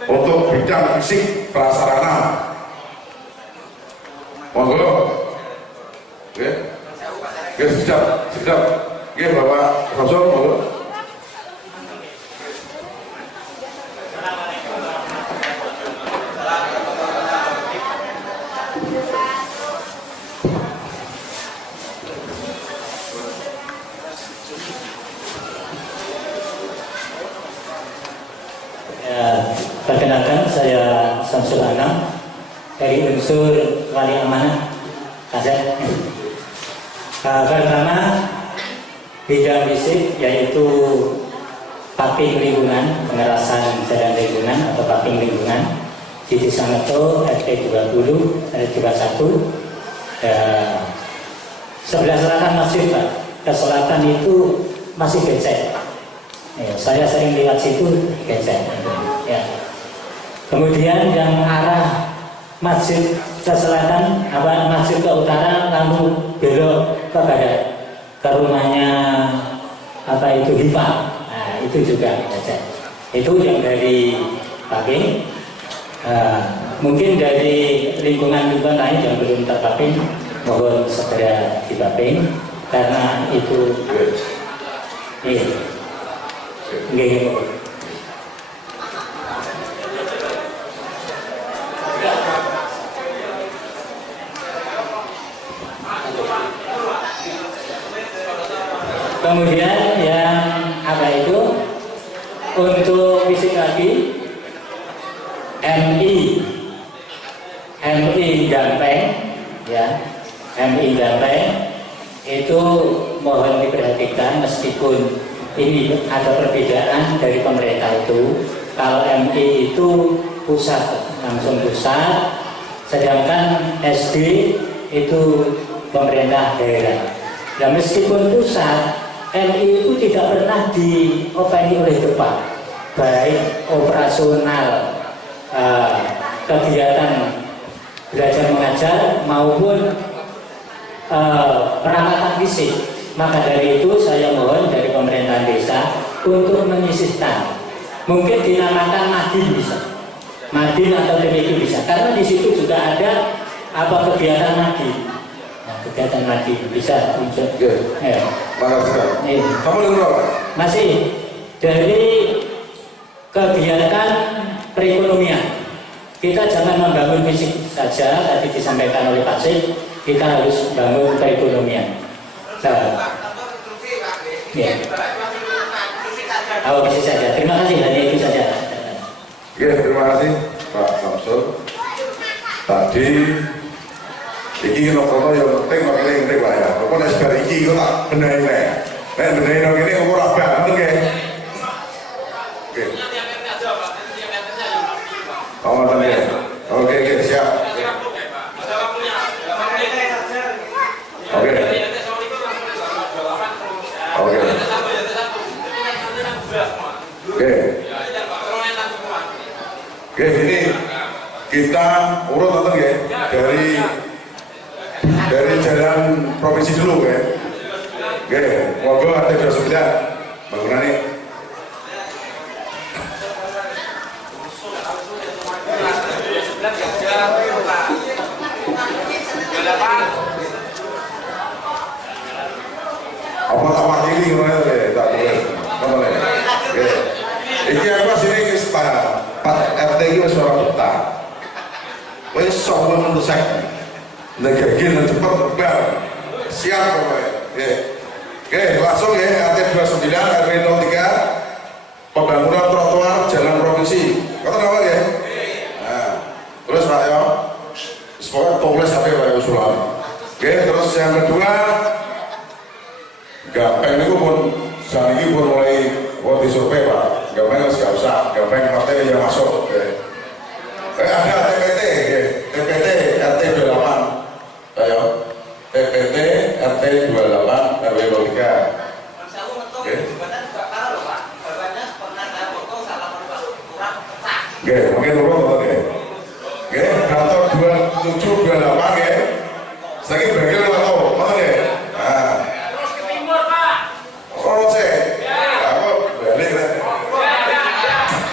untuk bidang fisik prasarana, monggo. Ya, siap. Ya, Bapak Profesor, monggo. Perkenalkan, saya Samsul Anam dari unsur wali amanah Kasep. Pertama, bidang fisik yaitu paping lingkungan, pengerasan jalan lingkungan atau paping lingkungan di Desa Meto RT 20 RT 21. Sebelah selatan masjid, Pak. Ke selatan itu masih becek. Saya sering lewat situ becek. Ya. Kemudian yang arah masjid ke selatan, masjid ke utara, lalu belok ke barat ke rumahnya Hifa. Nah, itu juga becek. Itu yang dari paping. Mungkin dari lingkungan lain yang belum terpaping, mohon segera dipaping karena itu kemudian yang untuk fisik lagi MI Gampeng ya, MI Gampeng itu mohon diperhatikan meskipun ini ada perbedaan dari pemerintah itu. Kalau MI itu pusat, langsung pusat, sedangkan SD itu pemerintah daerah. Ya meskipun pusat, MI itu tidak pernah diopeni oleh Depak, baik operasional kegiatan belajar mengajar maupun perawatan fisik. Maka dari itu saya mohon dari pemerintahan desa untuk menyisihkan, mungkin dinamakan Madin bisa, Madin atau itu bisa, karena di situ juga ada kegiatan Madin. Nah, kegiatan Madin bisa muncul. Ya. Kamu dengar? Masih dari kegiatan perekonomian. Kita jangan membangun fisik saja, tadi disampaikan oleh Pak Sik, kita harus bangun perekonomian. Nah, ya. Fisik saja. Terima kasih, hanya itu saja. Oke, terima kasih Pak Samsul. Tadi iki kono yang penting kok ini Pak ya. Kok nek bar iki kok tak benahi nek. Nek benahi nang kene kok ora banget nggih. Oke. Oke, siap. Oke, ini kita urut nonton ya dari jalan provinsi dulu ya. Oke, monggo ada 29 bangunan ini. wis ora betah. Wis sok menusek. Nek gini cepet bar. Siap pokoknya. Oke, langsung ya RT 29 RW 03 pembangunan trotoar jalan provinsi. Kata apa ya? Nah, terus Pak ya. Pokoknya tulis sampai Pak usulan. Oke, terus yang kedua gampang itu pun saat ini pun mulai disurvei Pak. Gampang harus gak usah, gampang partai yang masuk. Ada TPT, TPT RT 28. Ayo, TPT RT 28 RW 03. Oke, mungkin turun ya. Oke, kantor 2728 ya. Saya bagi atau mana ya? Nah. Terus ke timur, Pak. Oh, sih. Aku balik lah.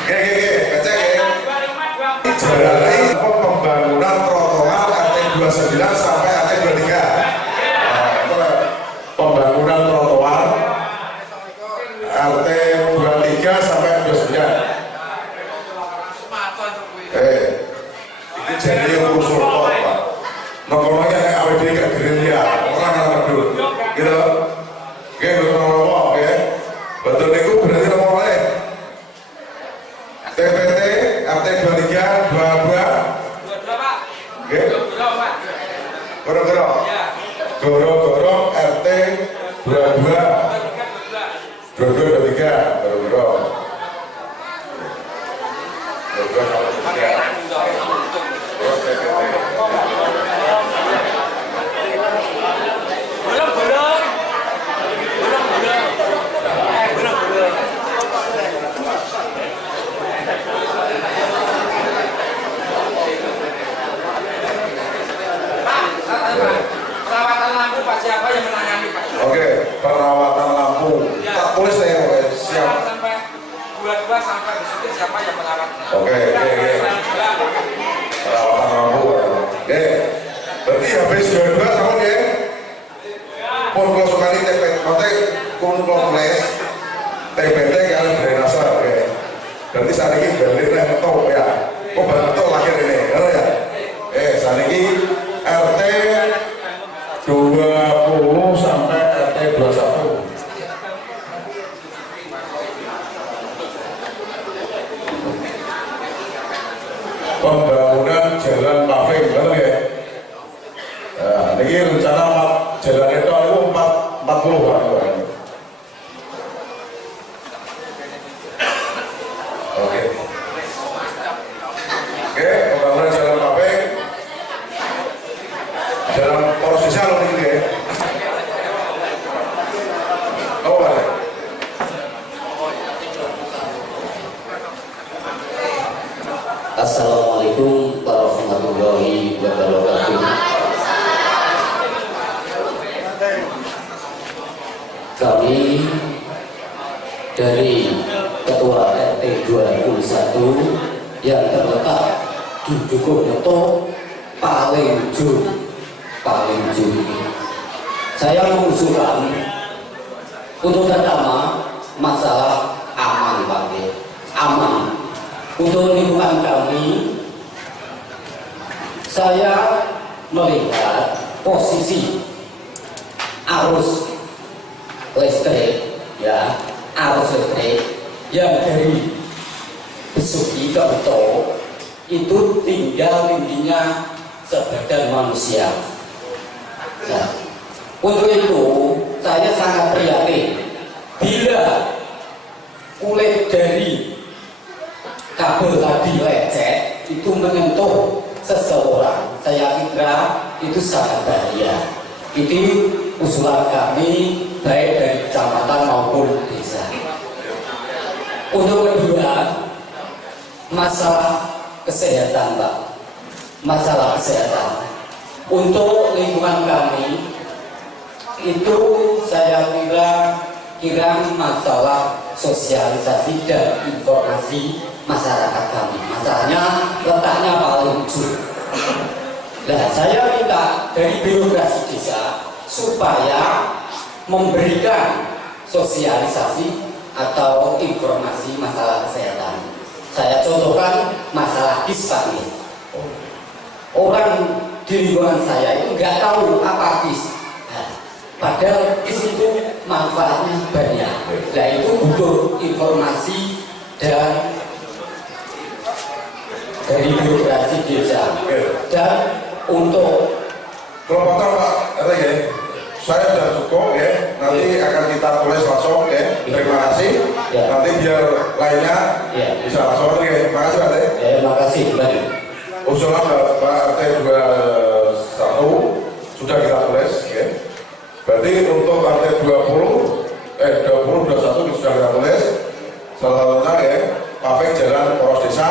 Oke, kecek ya. Jalan pembangunan trotoar RT 29 sampai RT 23. Nah, itu pembangunan trotoar RT 23 sampai 29. Ini jadi urusan Pak. Nokolnya yang AWD gak gerilya, orang dulu, gitu. Oke, ngomong ya. Betul itu berarti nomornya. TPT RT 23 22. Pak. Oke. Goro-goro. Goro-goro RT 22. 23. Goro-goro. Perawatan lampu Pak, siapa yang menangani Pak? Oke, perawatan lampu. Tak tulis saya siap. Sampai 22 sampai di situ siapa yang merawat? Oke. Perawatan lampu. Oke. Berarti habis 22 tahun ya. Pun kalau sekali TPT, nanti kompleks TPT kali drainase. Oke. Berarti saat ini balik rentok ya. Kok bentuk lahir ini, ya? Saat ini RT 20 sampai RT 21. Pembangunan jalan paving, betul ya? Nah, ini rencana jalan itu 40 Pak. Oke. Oke, pembangunan jalan paving. Dalam prosesnya loh ini ya. Oh, ada. Assalamualaikum warahmatullahi wabarakatuh. Kami dari Ketua RT 21 yang terletak di Dukuhneto paling ujung ini. Saya mengusulkan untuk pertama masalah aman Pak, aman untuk lingkungan kami. Saya melihat posisi arus listrik yang dari Besuki ke Beto itu tinggal tingginya sebadan manusia. Nah, untuk itu saya sangat prihatin bila kulit dari kabel tadi lecet itu menyentuh seseorang. Saya kira itu sangat bahaya. Itu usulan kami baik dari kecamatan maupun desa. Untuk kedua, masalah kesehatan Pak. Masalah kesehatan untuk lingkungan kami itu saya kira masalah sosialisasi dan informasi masyarakat kami. Masalahnya letaknya paling ujung. Nah, saya minta dari birokrasi desa supaya memberikan sosialisasi atau informasi masalah kesehatan. Saya contohkan masalah KIS Pak. Orang di lingkungan saya itu nggak tahu apa KIS. Nah, padahal KIS itu manfaatnya banyak. Nah itu butuh informasi dan dari birokrasi desa. Dan untuk kalau potong Pak, ya, saya sudah cukup ya. Nanti akan kita tulis langsung ya. Terima kasih. Ya. Nanti biar lainnya bisa langsung ya. Terima kasih Pak. terima kasih kembali. Usulan Pak RT 21 sudah kita tulis ya. Berarti untuk RT 21 sudah kita tulis. Salah satunya ya, paving jalan poros desa,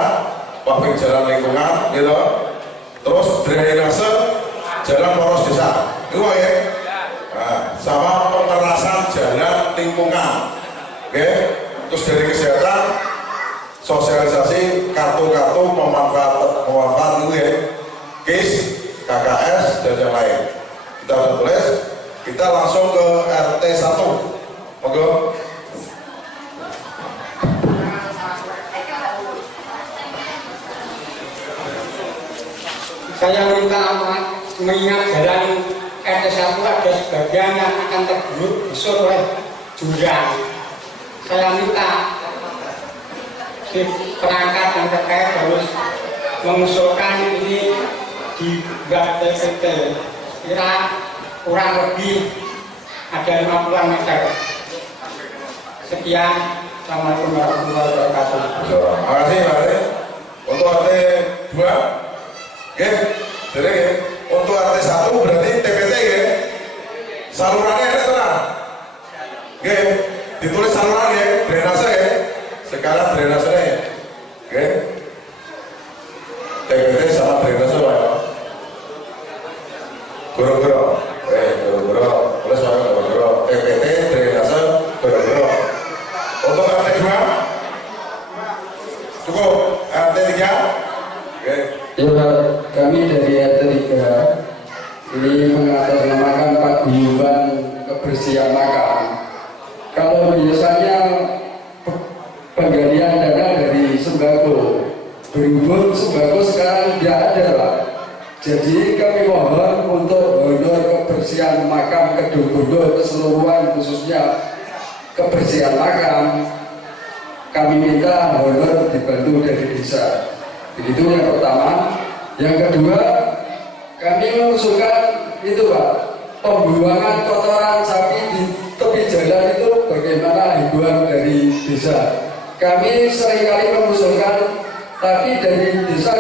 paving jalan lingkungan gitu. Terus drainase jalan poros desa. Itu ya. Nah, sama pemerasan jalan lingkungan. Oke. Terus dari kesehatan, sosialisasi kartu-kartu pemanfaat itu ya, KIS, KKS dan yang lain. Kita tulis, kita langsung ke RT 1. Oke. Saya minta mengingat jalan RT 1 ada sebagian yang akan tergerus busur oleh jurang. Saya minta si perangkat yang terkait harus mengusulkan ini di TPT kira kurang lebih ada 50 meter. Sekian, Assalamualaikum warahmatullahi wabarakatuh. Terima kasih Pak RT. Untuk RT 2, ya, jadi ya, untuk RT 1 berarti TPT ya, salurannya ada tenang. Oke, ditulis saluran ya, drainase ya, sekarang drainase ya. Oke, TPT sama drainase Pak ya. Goro-goro, goro-goro, tulis Pak goro-goro, TPT, drainase, goro-goro. Untuk RT 2, cukup. RT 3, oke. Ya, kami dari RT 3 ini mengatasnamakan paguyuban kebersihan makam. Kalau biasanya penggalian dana dari sembako, berhubung sembako sekarang tidak ada Pak. Jadi kami mohon untuk honor kebersihan makam Kedungbodo keseluruhan, khususnya kebersihan makam, kami minta honor dibantu dari desa. Begitu yang pertama. Yang kedua, kami mengusulkan itu Pak, pembuangan kotoran sapi di tepi jalan itu bagaimana himbauan dari desa. Kami seringkali mengusulkan, tapi dari desa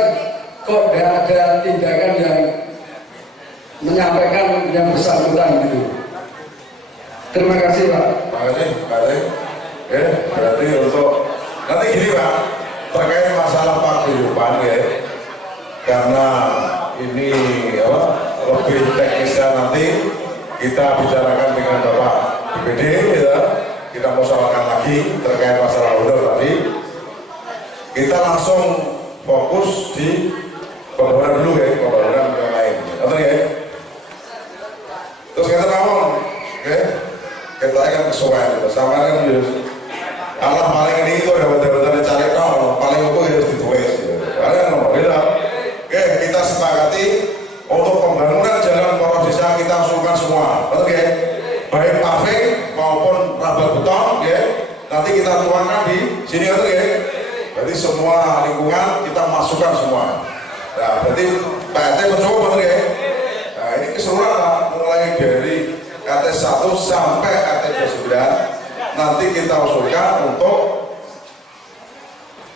kok tidak ada tindakan yang menyampaikan yang bersangkutan gitu. Terima kasih Pak. Terima kasih Pak RT. Ya, berarti untuk nanti gini Pak, terkait masalah paguyuban ya, karena ini apa, lebih teknisnya nanti kita bicarakan dengan Bapak BPD ya, kita musyawarahkan lagi terkait masalah honor tadi. Kita langsung fokus di pembangunan dulu ya, pembangunan yang lain. Atau ya? Terus kita ngomong, oke? Kita akan kesuaian gitu. Sama kan Allah paling ini itu ada betul-betul cari tahu, paling itu harus ditulis. Gitu. Kalian ngomong beda. Oke, kita sepakati untuk pembangunan jalan poros desa kita usulkan semua, betul ya? Baik paving maupun rabal beton, ya. Nanti kita tuangkan di sini, betul ya? Berarti semua lingkungan kita masukkan semua. Nah, berarti Pak RT mencoba, betul ya? Nah, ini keseluruhan mulai dari RT 1 sampai RT 29 nanti kita usulkan untuk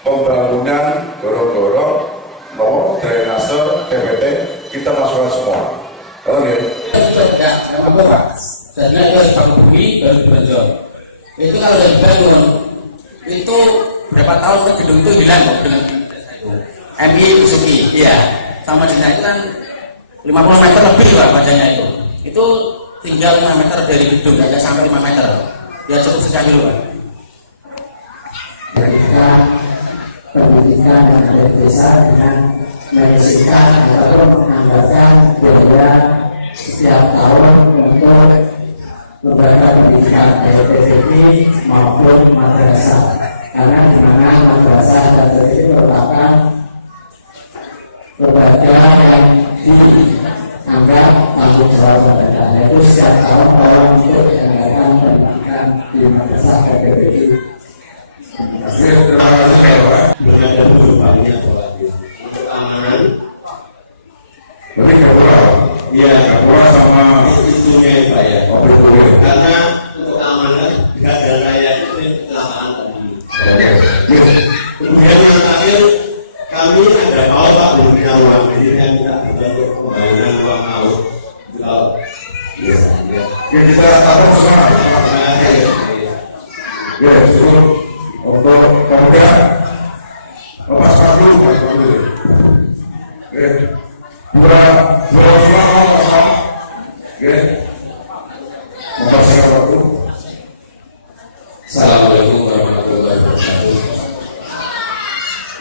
pembangunan goro-goro, no drainase, TPT kita masukkan semua. Betul ya? Karena itu harus bangun bumi baru dibangun. Itu kalau dari bangun itu berapa tahun ke gedung itu hilang kok dengan MI Suki, iya. Sama dengan itu kan 50 meter lebih lah wajahnya itu. Itu tinggal 5 meter dari gedung, tidak sampai 5 meter. Ya cukup sekian dulu Pak. Pendidikan dan ada desa dengan menyisihkan ataupun menganggarkan biaya setiap tahun untuk lembaga pendidikan baik PVP maupun madrasah. karena di mana madrasah Darul ini merupakan lembaga yang dianggap tanggung jawab pemerintah, yaitu setiap tahun orang untuk mengadakan pendidikan di madrasah Darul ini. Terima kasih Pak. Berada berbanyak untuk amanah. Berarti kapura. Iya, Kapura sama itunya ya Pak ya. Oh, betul. Karena untuk amanah tidak ada raya itu kecelakaan tadi. Kemudian yang terakhir kami ada mau Pak memberikan uang, jadi saya minta untuk pembangunan ruang maut. Kalau bisa, ya. Yang kita tahu semua. Ya, cukup. Untuk kemudian lepas sepatu. Oke. Dua sama. Oke. Lepas sepatu. Assalamualaikum warahmatullahi wabarakatuh.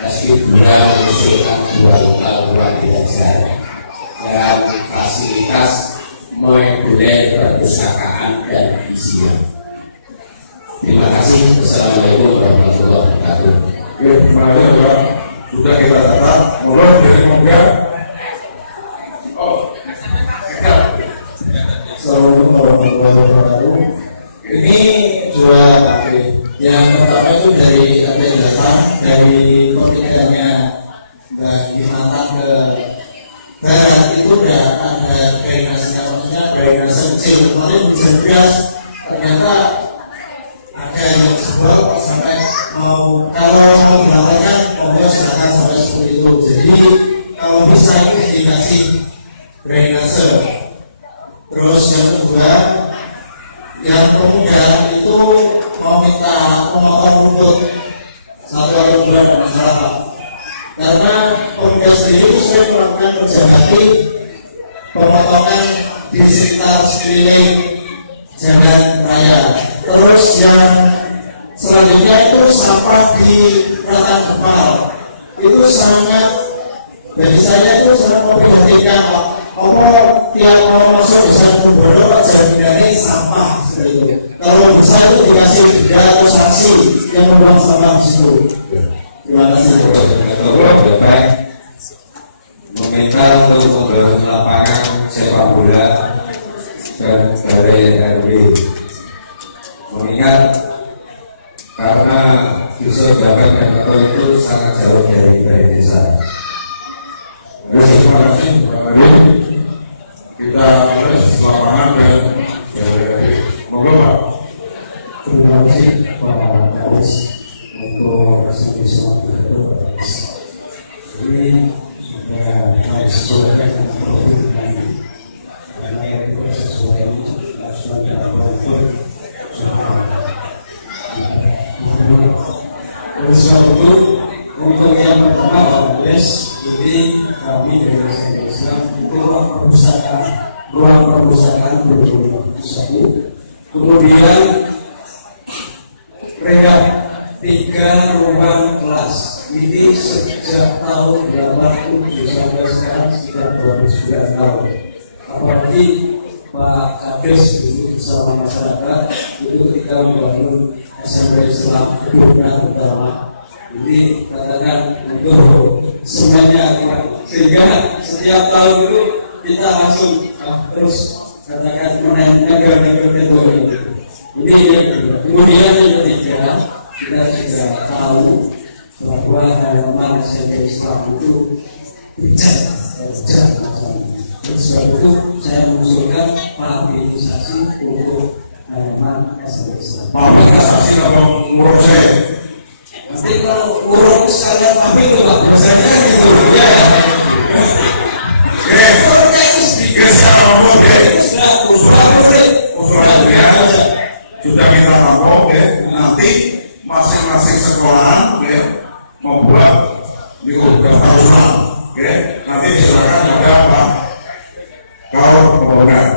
Meski pula mengusulkan dua luar biasa dan fasilitas moduler perpustakaan dan visian. Terima kasih. Assalamualaikum warahmatullahi wabarakatuh. Oke, terima kasih Pak. Sudah kita catat. Mohon dari kemudian. Assalamualaikum warahmatullahi wabarakatuh. Ini dua taklim. Yang pertama itu dari taklim datang dari pernikahannya Mbak Gimata ke barat itu udah ada drainase, maksudnya drainase kecil. Kemarin di Jembias ternyata ada yang sebab sampai mau kalau mau melakukan monggo silakan sampai seperti itu. Jadi kalau bisa itu dikasih drainase. Terus yang kedua, yang pemuda itu mau minta memotong rumput satu atau dua ada masalah Pak. Karena pemuda sendiri itu saya melakukan kerja bakti pemotongan di sekitar sekeliling jalan raya. Terus yang selanjutnya itu sampah di rata kepal itu sangat, bagi saya itu sangat memprihatinkan Pak. Tiap mau masuk bisa membodoh jangan dari sampah seperti itu. Kalau bisa itu dikasih denda atau sanksi yang membuang sampah di situ. Terima kasih. Baik. Meminta untuk membangun lapangan sepak bola dan dari RW. Mengingat karena Yusuf Bapak dan Ketua itu sangat jauh dari balai desa. Terima kasih Pak Adi. Kita terus lapangan dan monggo Pak. Terima kasih Pak Karis untuk presentasi itu. Ini sudah disesuaikan dengan profil kami. Karena itu sesuai dengan oleh sebab itu, untuk yang pertama Pak Karis, ini kami dari Islam itu ruang perpustakaan berbeda. Kemudian rehab 3 ruang kelas ini sejak tahun 80 sampai sekarang sekitar 29 tahun. Apalagi Pak Kades dulu bersama masyarakat itu ketika membangun SMP Islam Kedua pertama ini katakan untuk semuanya sehingga setiap tahun itu kita langsung terus katakan menaikkan itu. Ini kemudian yang ketiga kita juga tahu bahwa halaman SMP Islam itu bijak. Sebab itu saya mengusulkan partisipasi untuk halaman SMP Islam. Partisipasi apa menurut saya? Nanti kalau urut sekalian tapi itu Pak, biasanya gitu ya. Sudah kita tahu, nanti masing-masing sekolahan membuat daftar nanti silakan ada apa kalau pembangunan.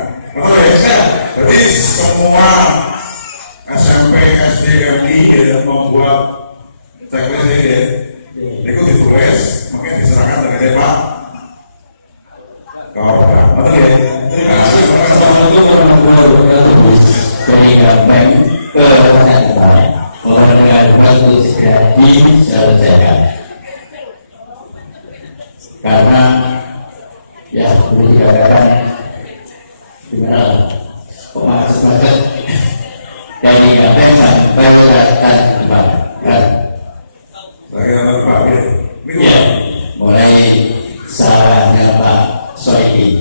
Jadi semua SMP, SD, MI membuat checklist ini, itu ditulis, mungkin diserahkan ke Pak. Terima kasih. Assalamualaikum warahmatullahi wabarakatuh. Dari Gampang ke Kabupaten Mohon dengan segera karena ya boleh dikatakan gimana pemakas banget dari apa baik dan gimana kan? Bagaimana Pak? Ya, mulai salahnya Pak Soedi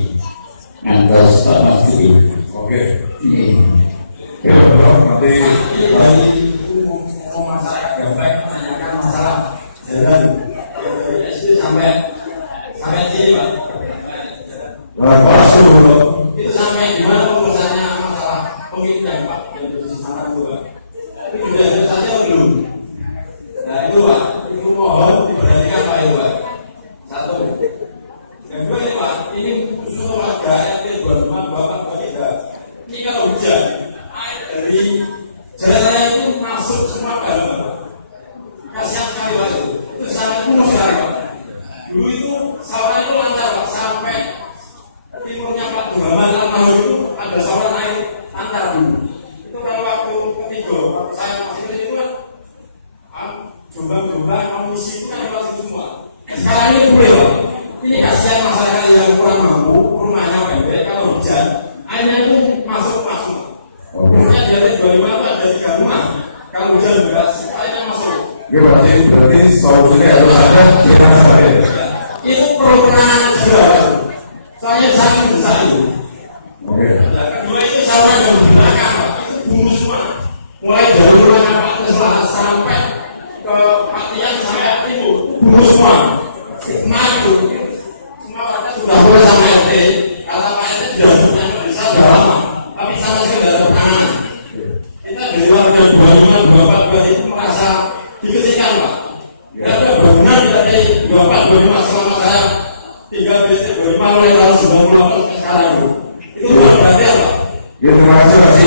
ngantos Pak Masudi. Oke. Ini. Nanti Mau masalah gambar, menanyakan masalah jalan sampai sini Pak. Itu sampai gimana pengurusannya masalah pengiriman Pak yang di sana juga. Tapi sudah selesai belum? Nah itu Pak, itu mohon diperhatikan Pak itu Pak. Satu. Yang kedua nih Pak, ini khusus warga RT 25 Bapak 23. Ini kalau hujan, air dari jalan raya itu masuk semua dalam Pak. Kasihan sekali Pak itu sangat penuh sekali Pak. Dulu itu saluran itu lancar Pak sampai timurnya Pak Burhaman Al-Mahur itu ada saluran air lancar dulu. Itu kalau waktu ketiga saya masih kecil itu kan jombang-jombang amunisi itu kan lewat situ semua. Sekarang ini boleh Pak. Ini kasihan masyarakat yang kurang mampu, rumahnya pendek, kalau hujan airnya itu masuk. Rumahnya di atas 25 itu ada 3 rumah. Kalau hujan deras, airnya masuk. Oke, berarti solusinya harus ada kita sampai. Itu penanganan juga. Soalnya sangat besar itu. Oke. Kedua itu saluran yang di belakang Pak. Itu bulu semua. Mulai dari ruangan Pak Tesla sampai ke Patian sampai Timur. Bulu semua. Maju. Semua warga sudah mulai sampai RT. Kata Pak RT sudah punya desa sudah lama. Tapi sama sekali tidak ada penanganan. Kita dari warga 25, 24 itu merasa dikecilkan Pak. Karena bangunan dari 24, 25 selama saya 3 BC 25 mulai tahun 98 ke sekarang itu. Itu luar biasa Pak. Ya, terima kasih Mas.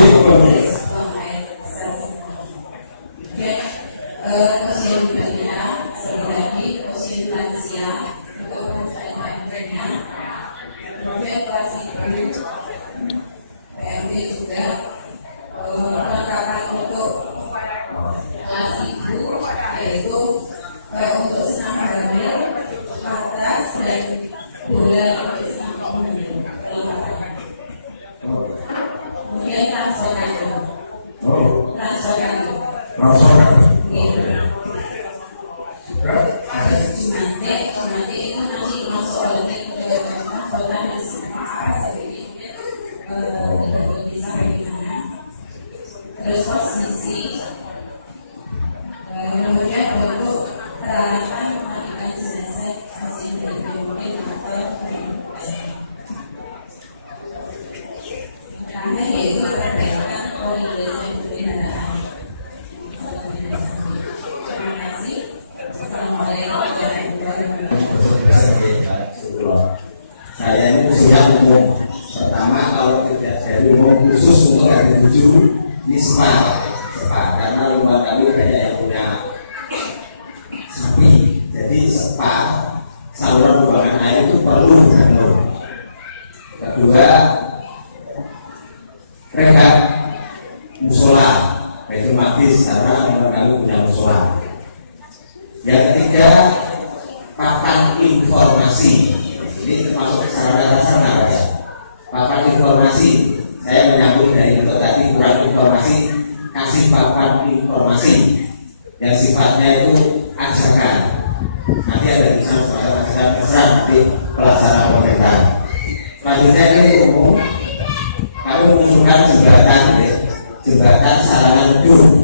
Terus posisi kemudian untuk peralatan memastikan jenazah pasien berkemudian atau terakhir yaitu perbaikan koordinasi pemeliharaan. Terima kasih. Assalamualaikum warahmatullahi wabarakatuh. Saya ini sudah umum. Pertama kalau tidak dari umum khusus untuk hari 7 ini sepak karena rumah kami banyak yang punya sapi, jadi sepak saluran pembuangan air itu perlu dibangun. Kedua, rehab musola Baitul Maqdis karena rumah kami punya musola. Yang ketiga, papan informasi. Ini termasuk sarana prasarana ya. Papan informasi, saya menyambung dari itu tadi kurang informasi, kasih papan informasi yang sifatnya itu ajakan. Nanti ada tulisan semacam ajakan terserah nanti pelaksana pemerintah. Selanjutnya ini umum, kami mengusulkan jembatan Sarangan Gedung,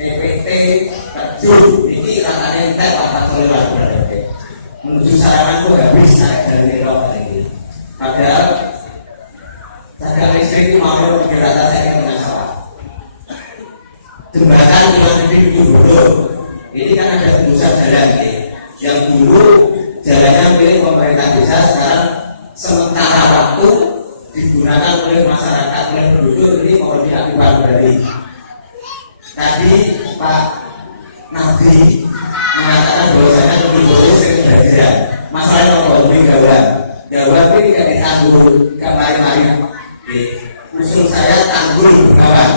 TPT Terjun. Ini ratanya kita papan solar menuju Sarangan itu habis dari Merauke ini. Padahal cadangan listrik itu mau 300 saya punya sawah. Jembatan Luar Negeri Bodoh ini kan ada tembusan jalan ini. Yang dulu jalannya milik pemerintah desa, sekarang sementara waktu digunakan oleh masyarakat, oleh penduduk. Ini mohon diaktifkan kembali. Tadi Pak Nabi mengatakan bahwasanya lebih boleh sering belajar. Masalahnya apa? Lebih gawat. Gawat ini tidak ditanggul ke mari-mari. Usul saya tanggul Bengawan.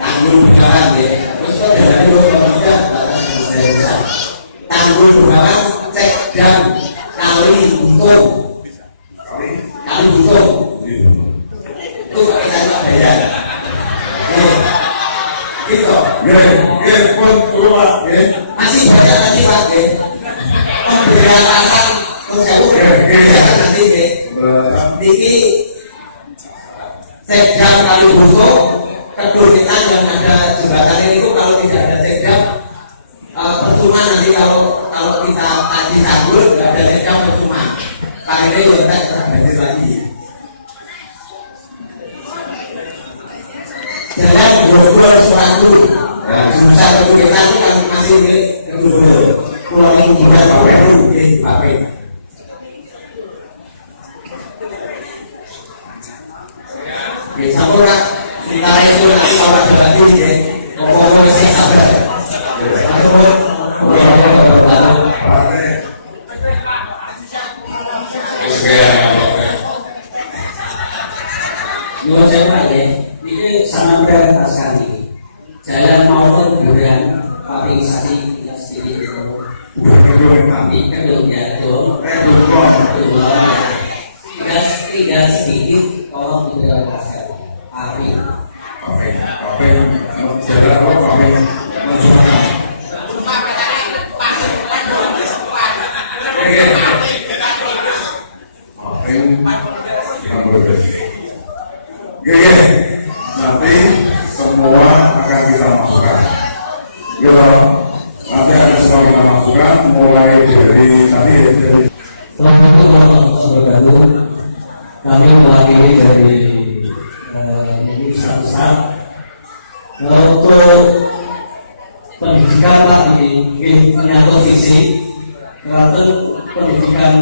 Tanggul Bengawan ya. Terus kalau dari dua pemuda tanggul Bengawan cek ini kontak terbanjir lagi. Jalan gubernur suatu, susah untuk kita kan masih milik gubernur. Pulau ini bukan Pak Weru, Pak Weru. Bisa pula kita itu nanti bawa lagi ya, ngomong sih sabar. Nyuwun sewu ya, ini sangat prioritas sekali. Jalan maupun durian papingsasi yang sedikit itu. Kami kedua tidak sedikit tolong diprioritaskan. Api. Jalan apa kami menunjukkan. Nanti semua akan kita masukkan. Nanti akan semua kita masukkan mulai dari nanti dari. Selamat bergabung. Kami mewakili dari Ustaz untuk pendidikan Pak ini menyangkut visi tentang pendidikan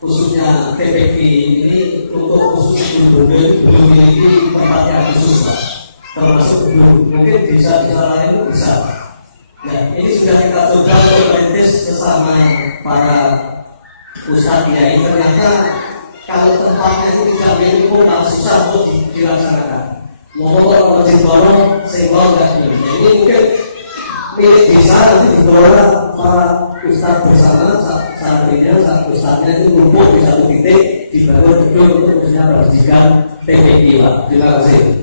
khususnya PPK ini untuk khusus belum memiliki tempat yang khusus Pak, termasuk belum mungkin bisa lain itu bisa. Ya, ini sudah kita coba untuk merintis bersama para ustadz ya, ternyata kalau tempatnya itu tidak cukup susah untuk dilaksanakan. Mohon kalau didorong sehingga enggak ini. Jadi mungkin milik desa itu didorong para ustadz bersama santrinya, ustadznya itu kumpul di satu titik dibangun gedung untuk pendidikan PPK Pak. Terima kasih.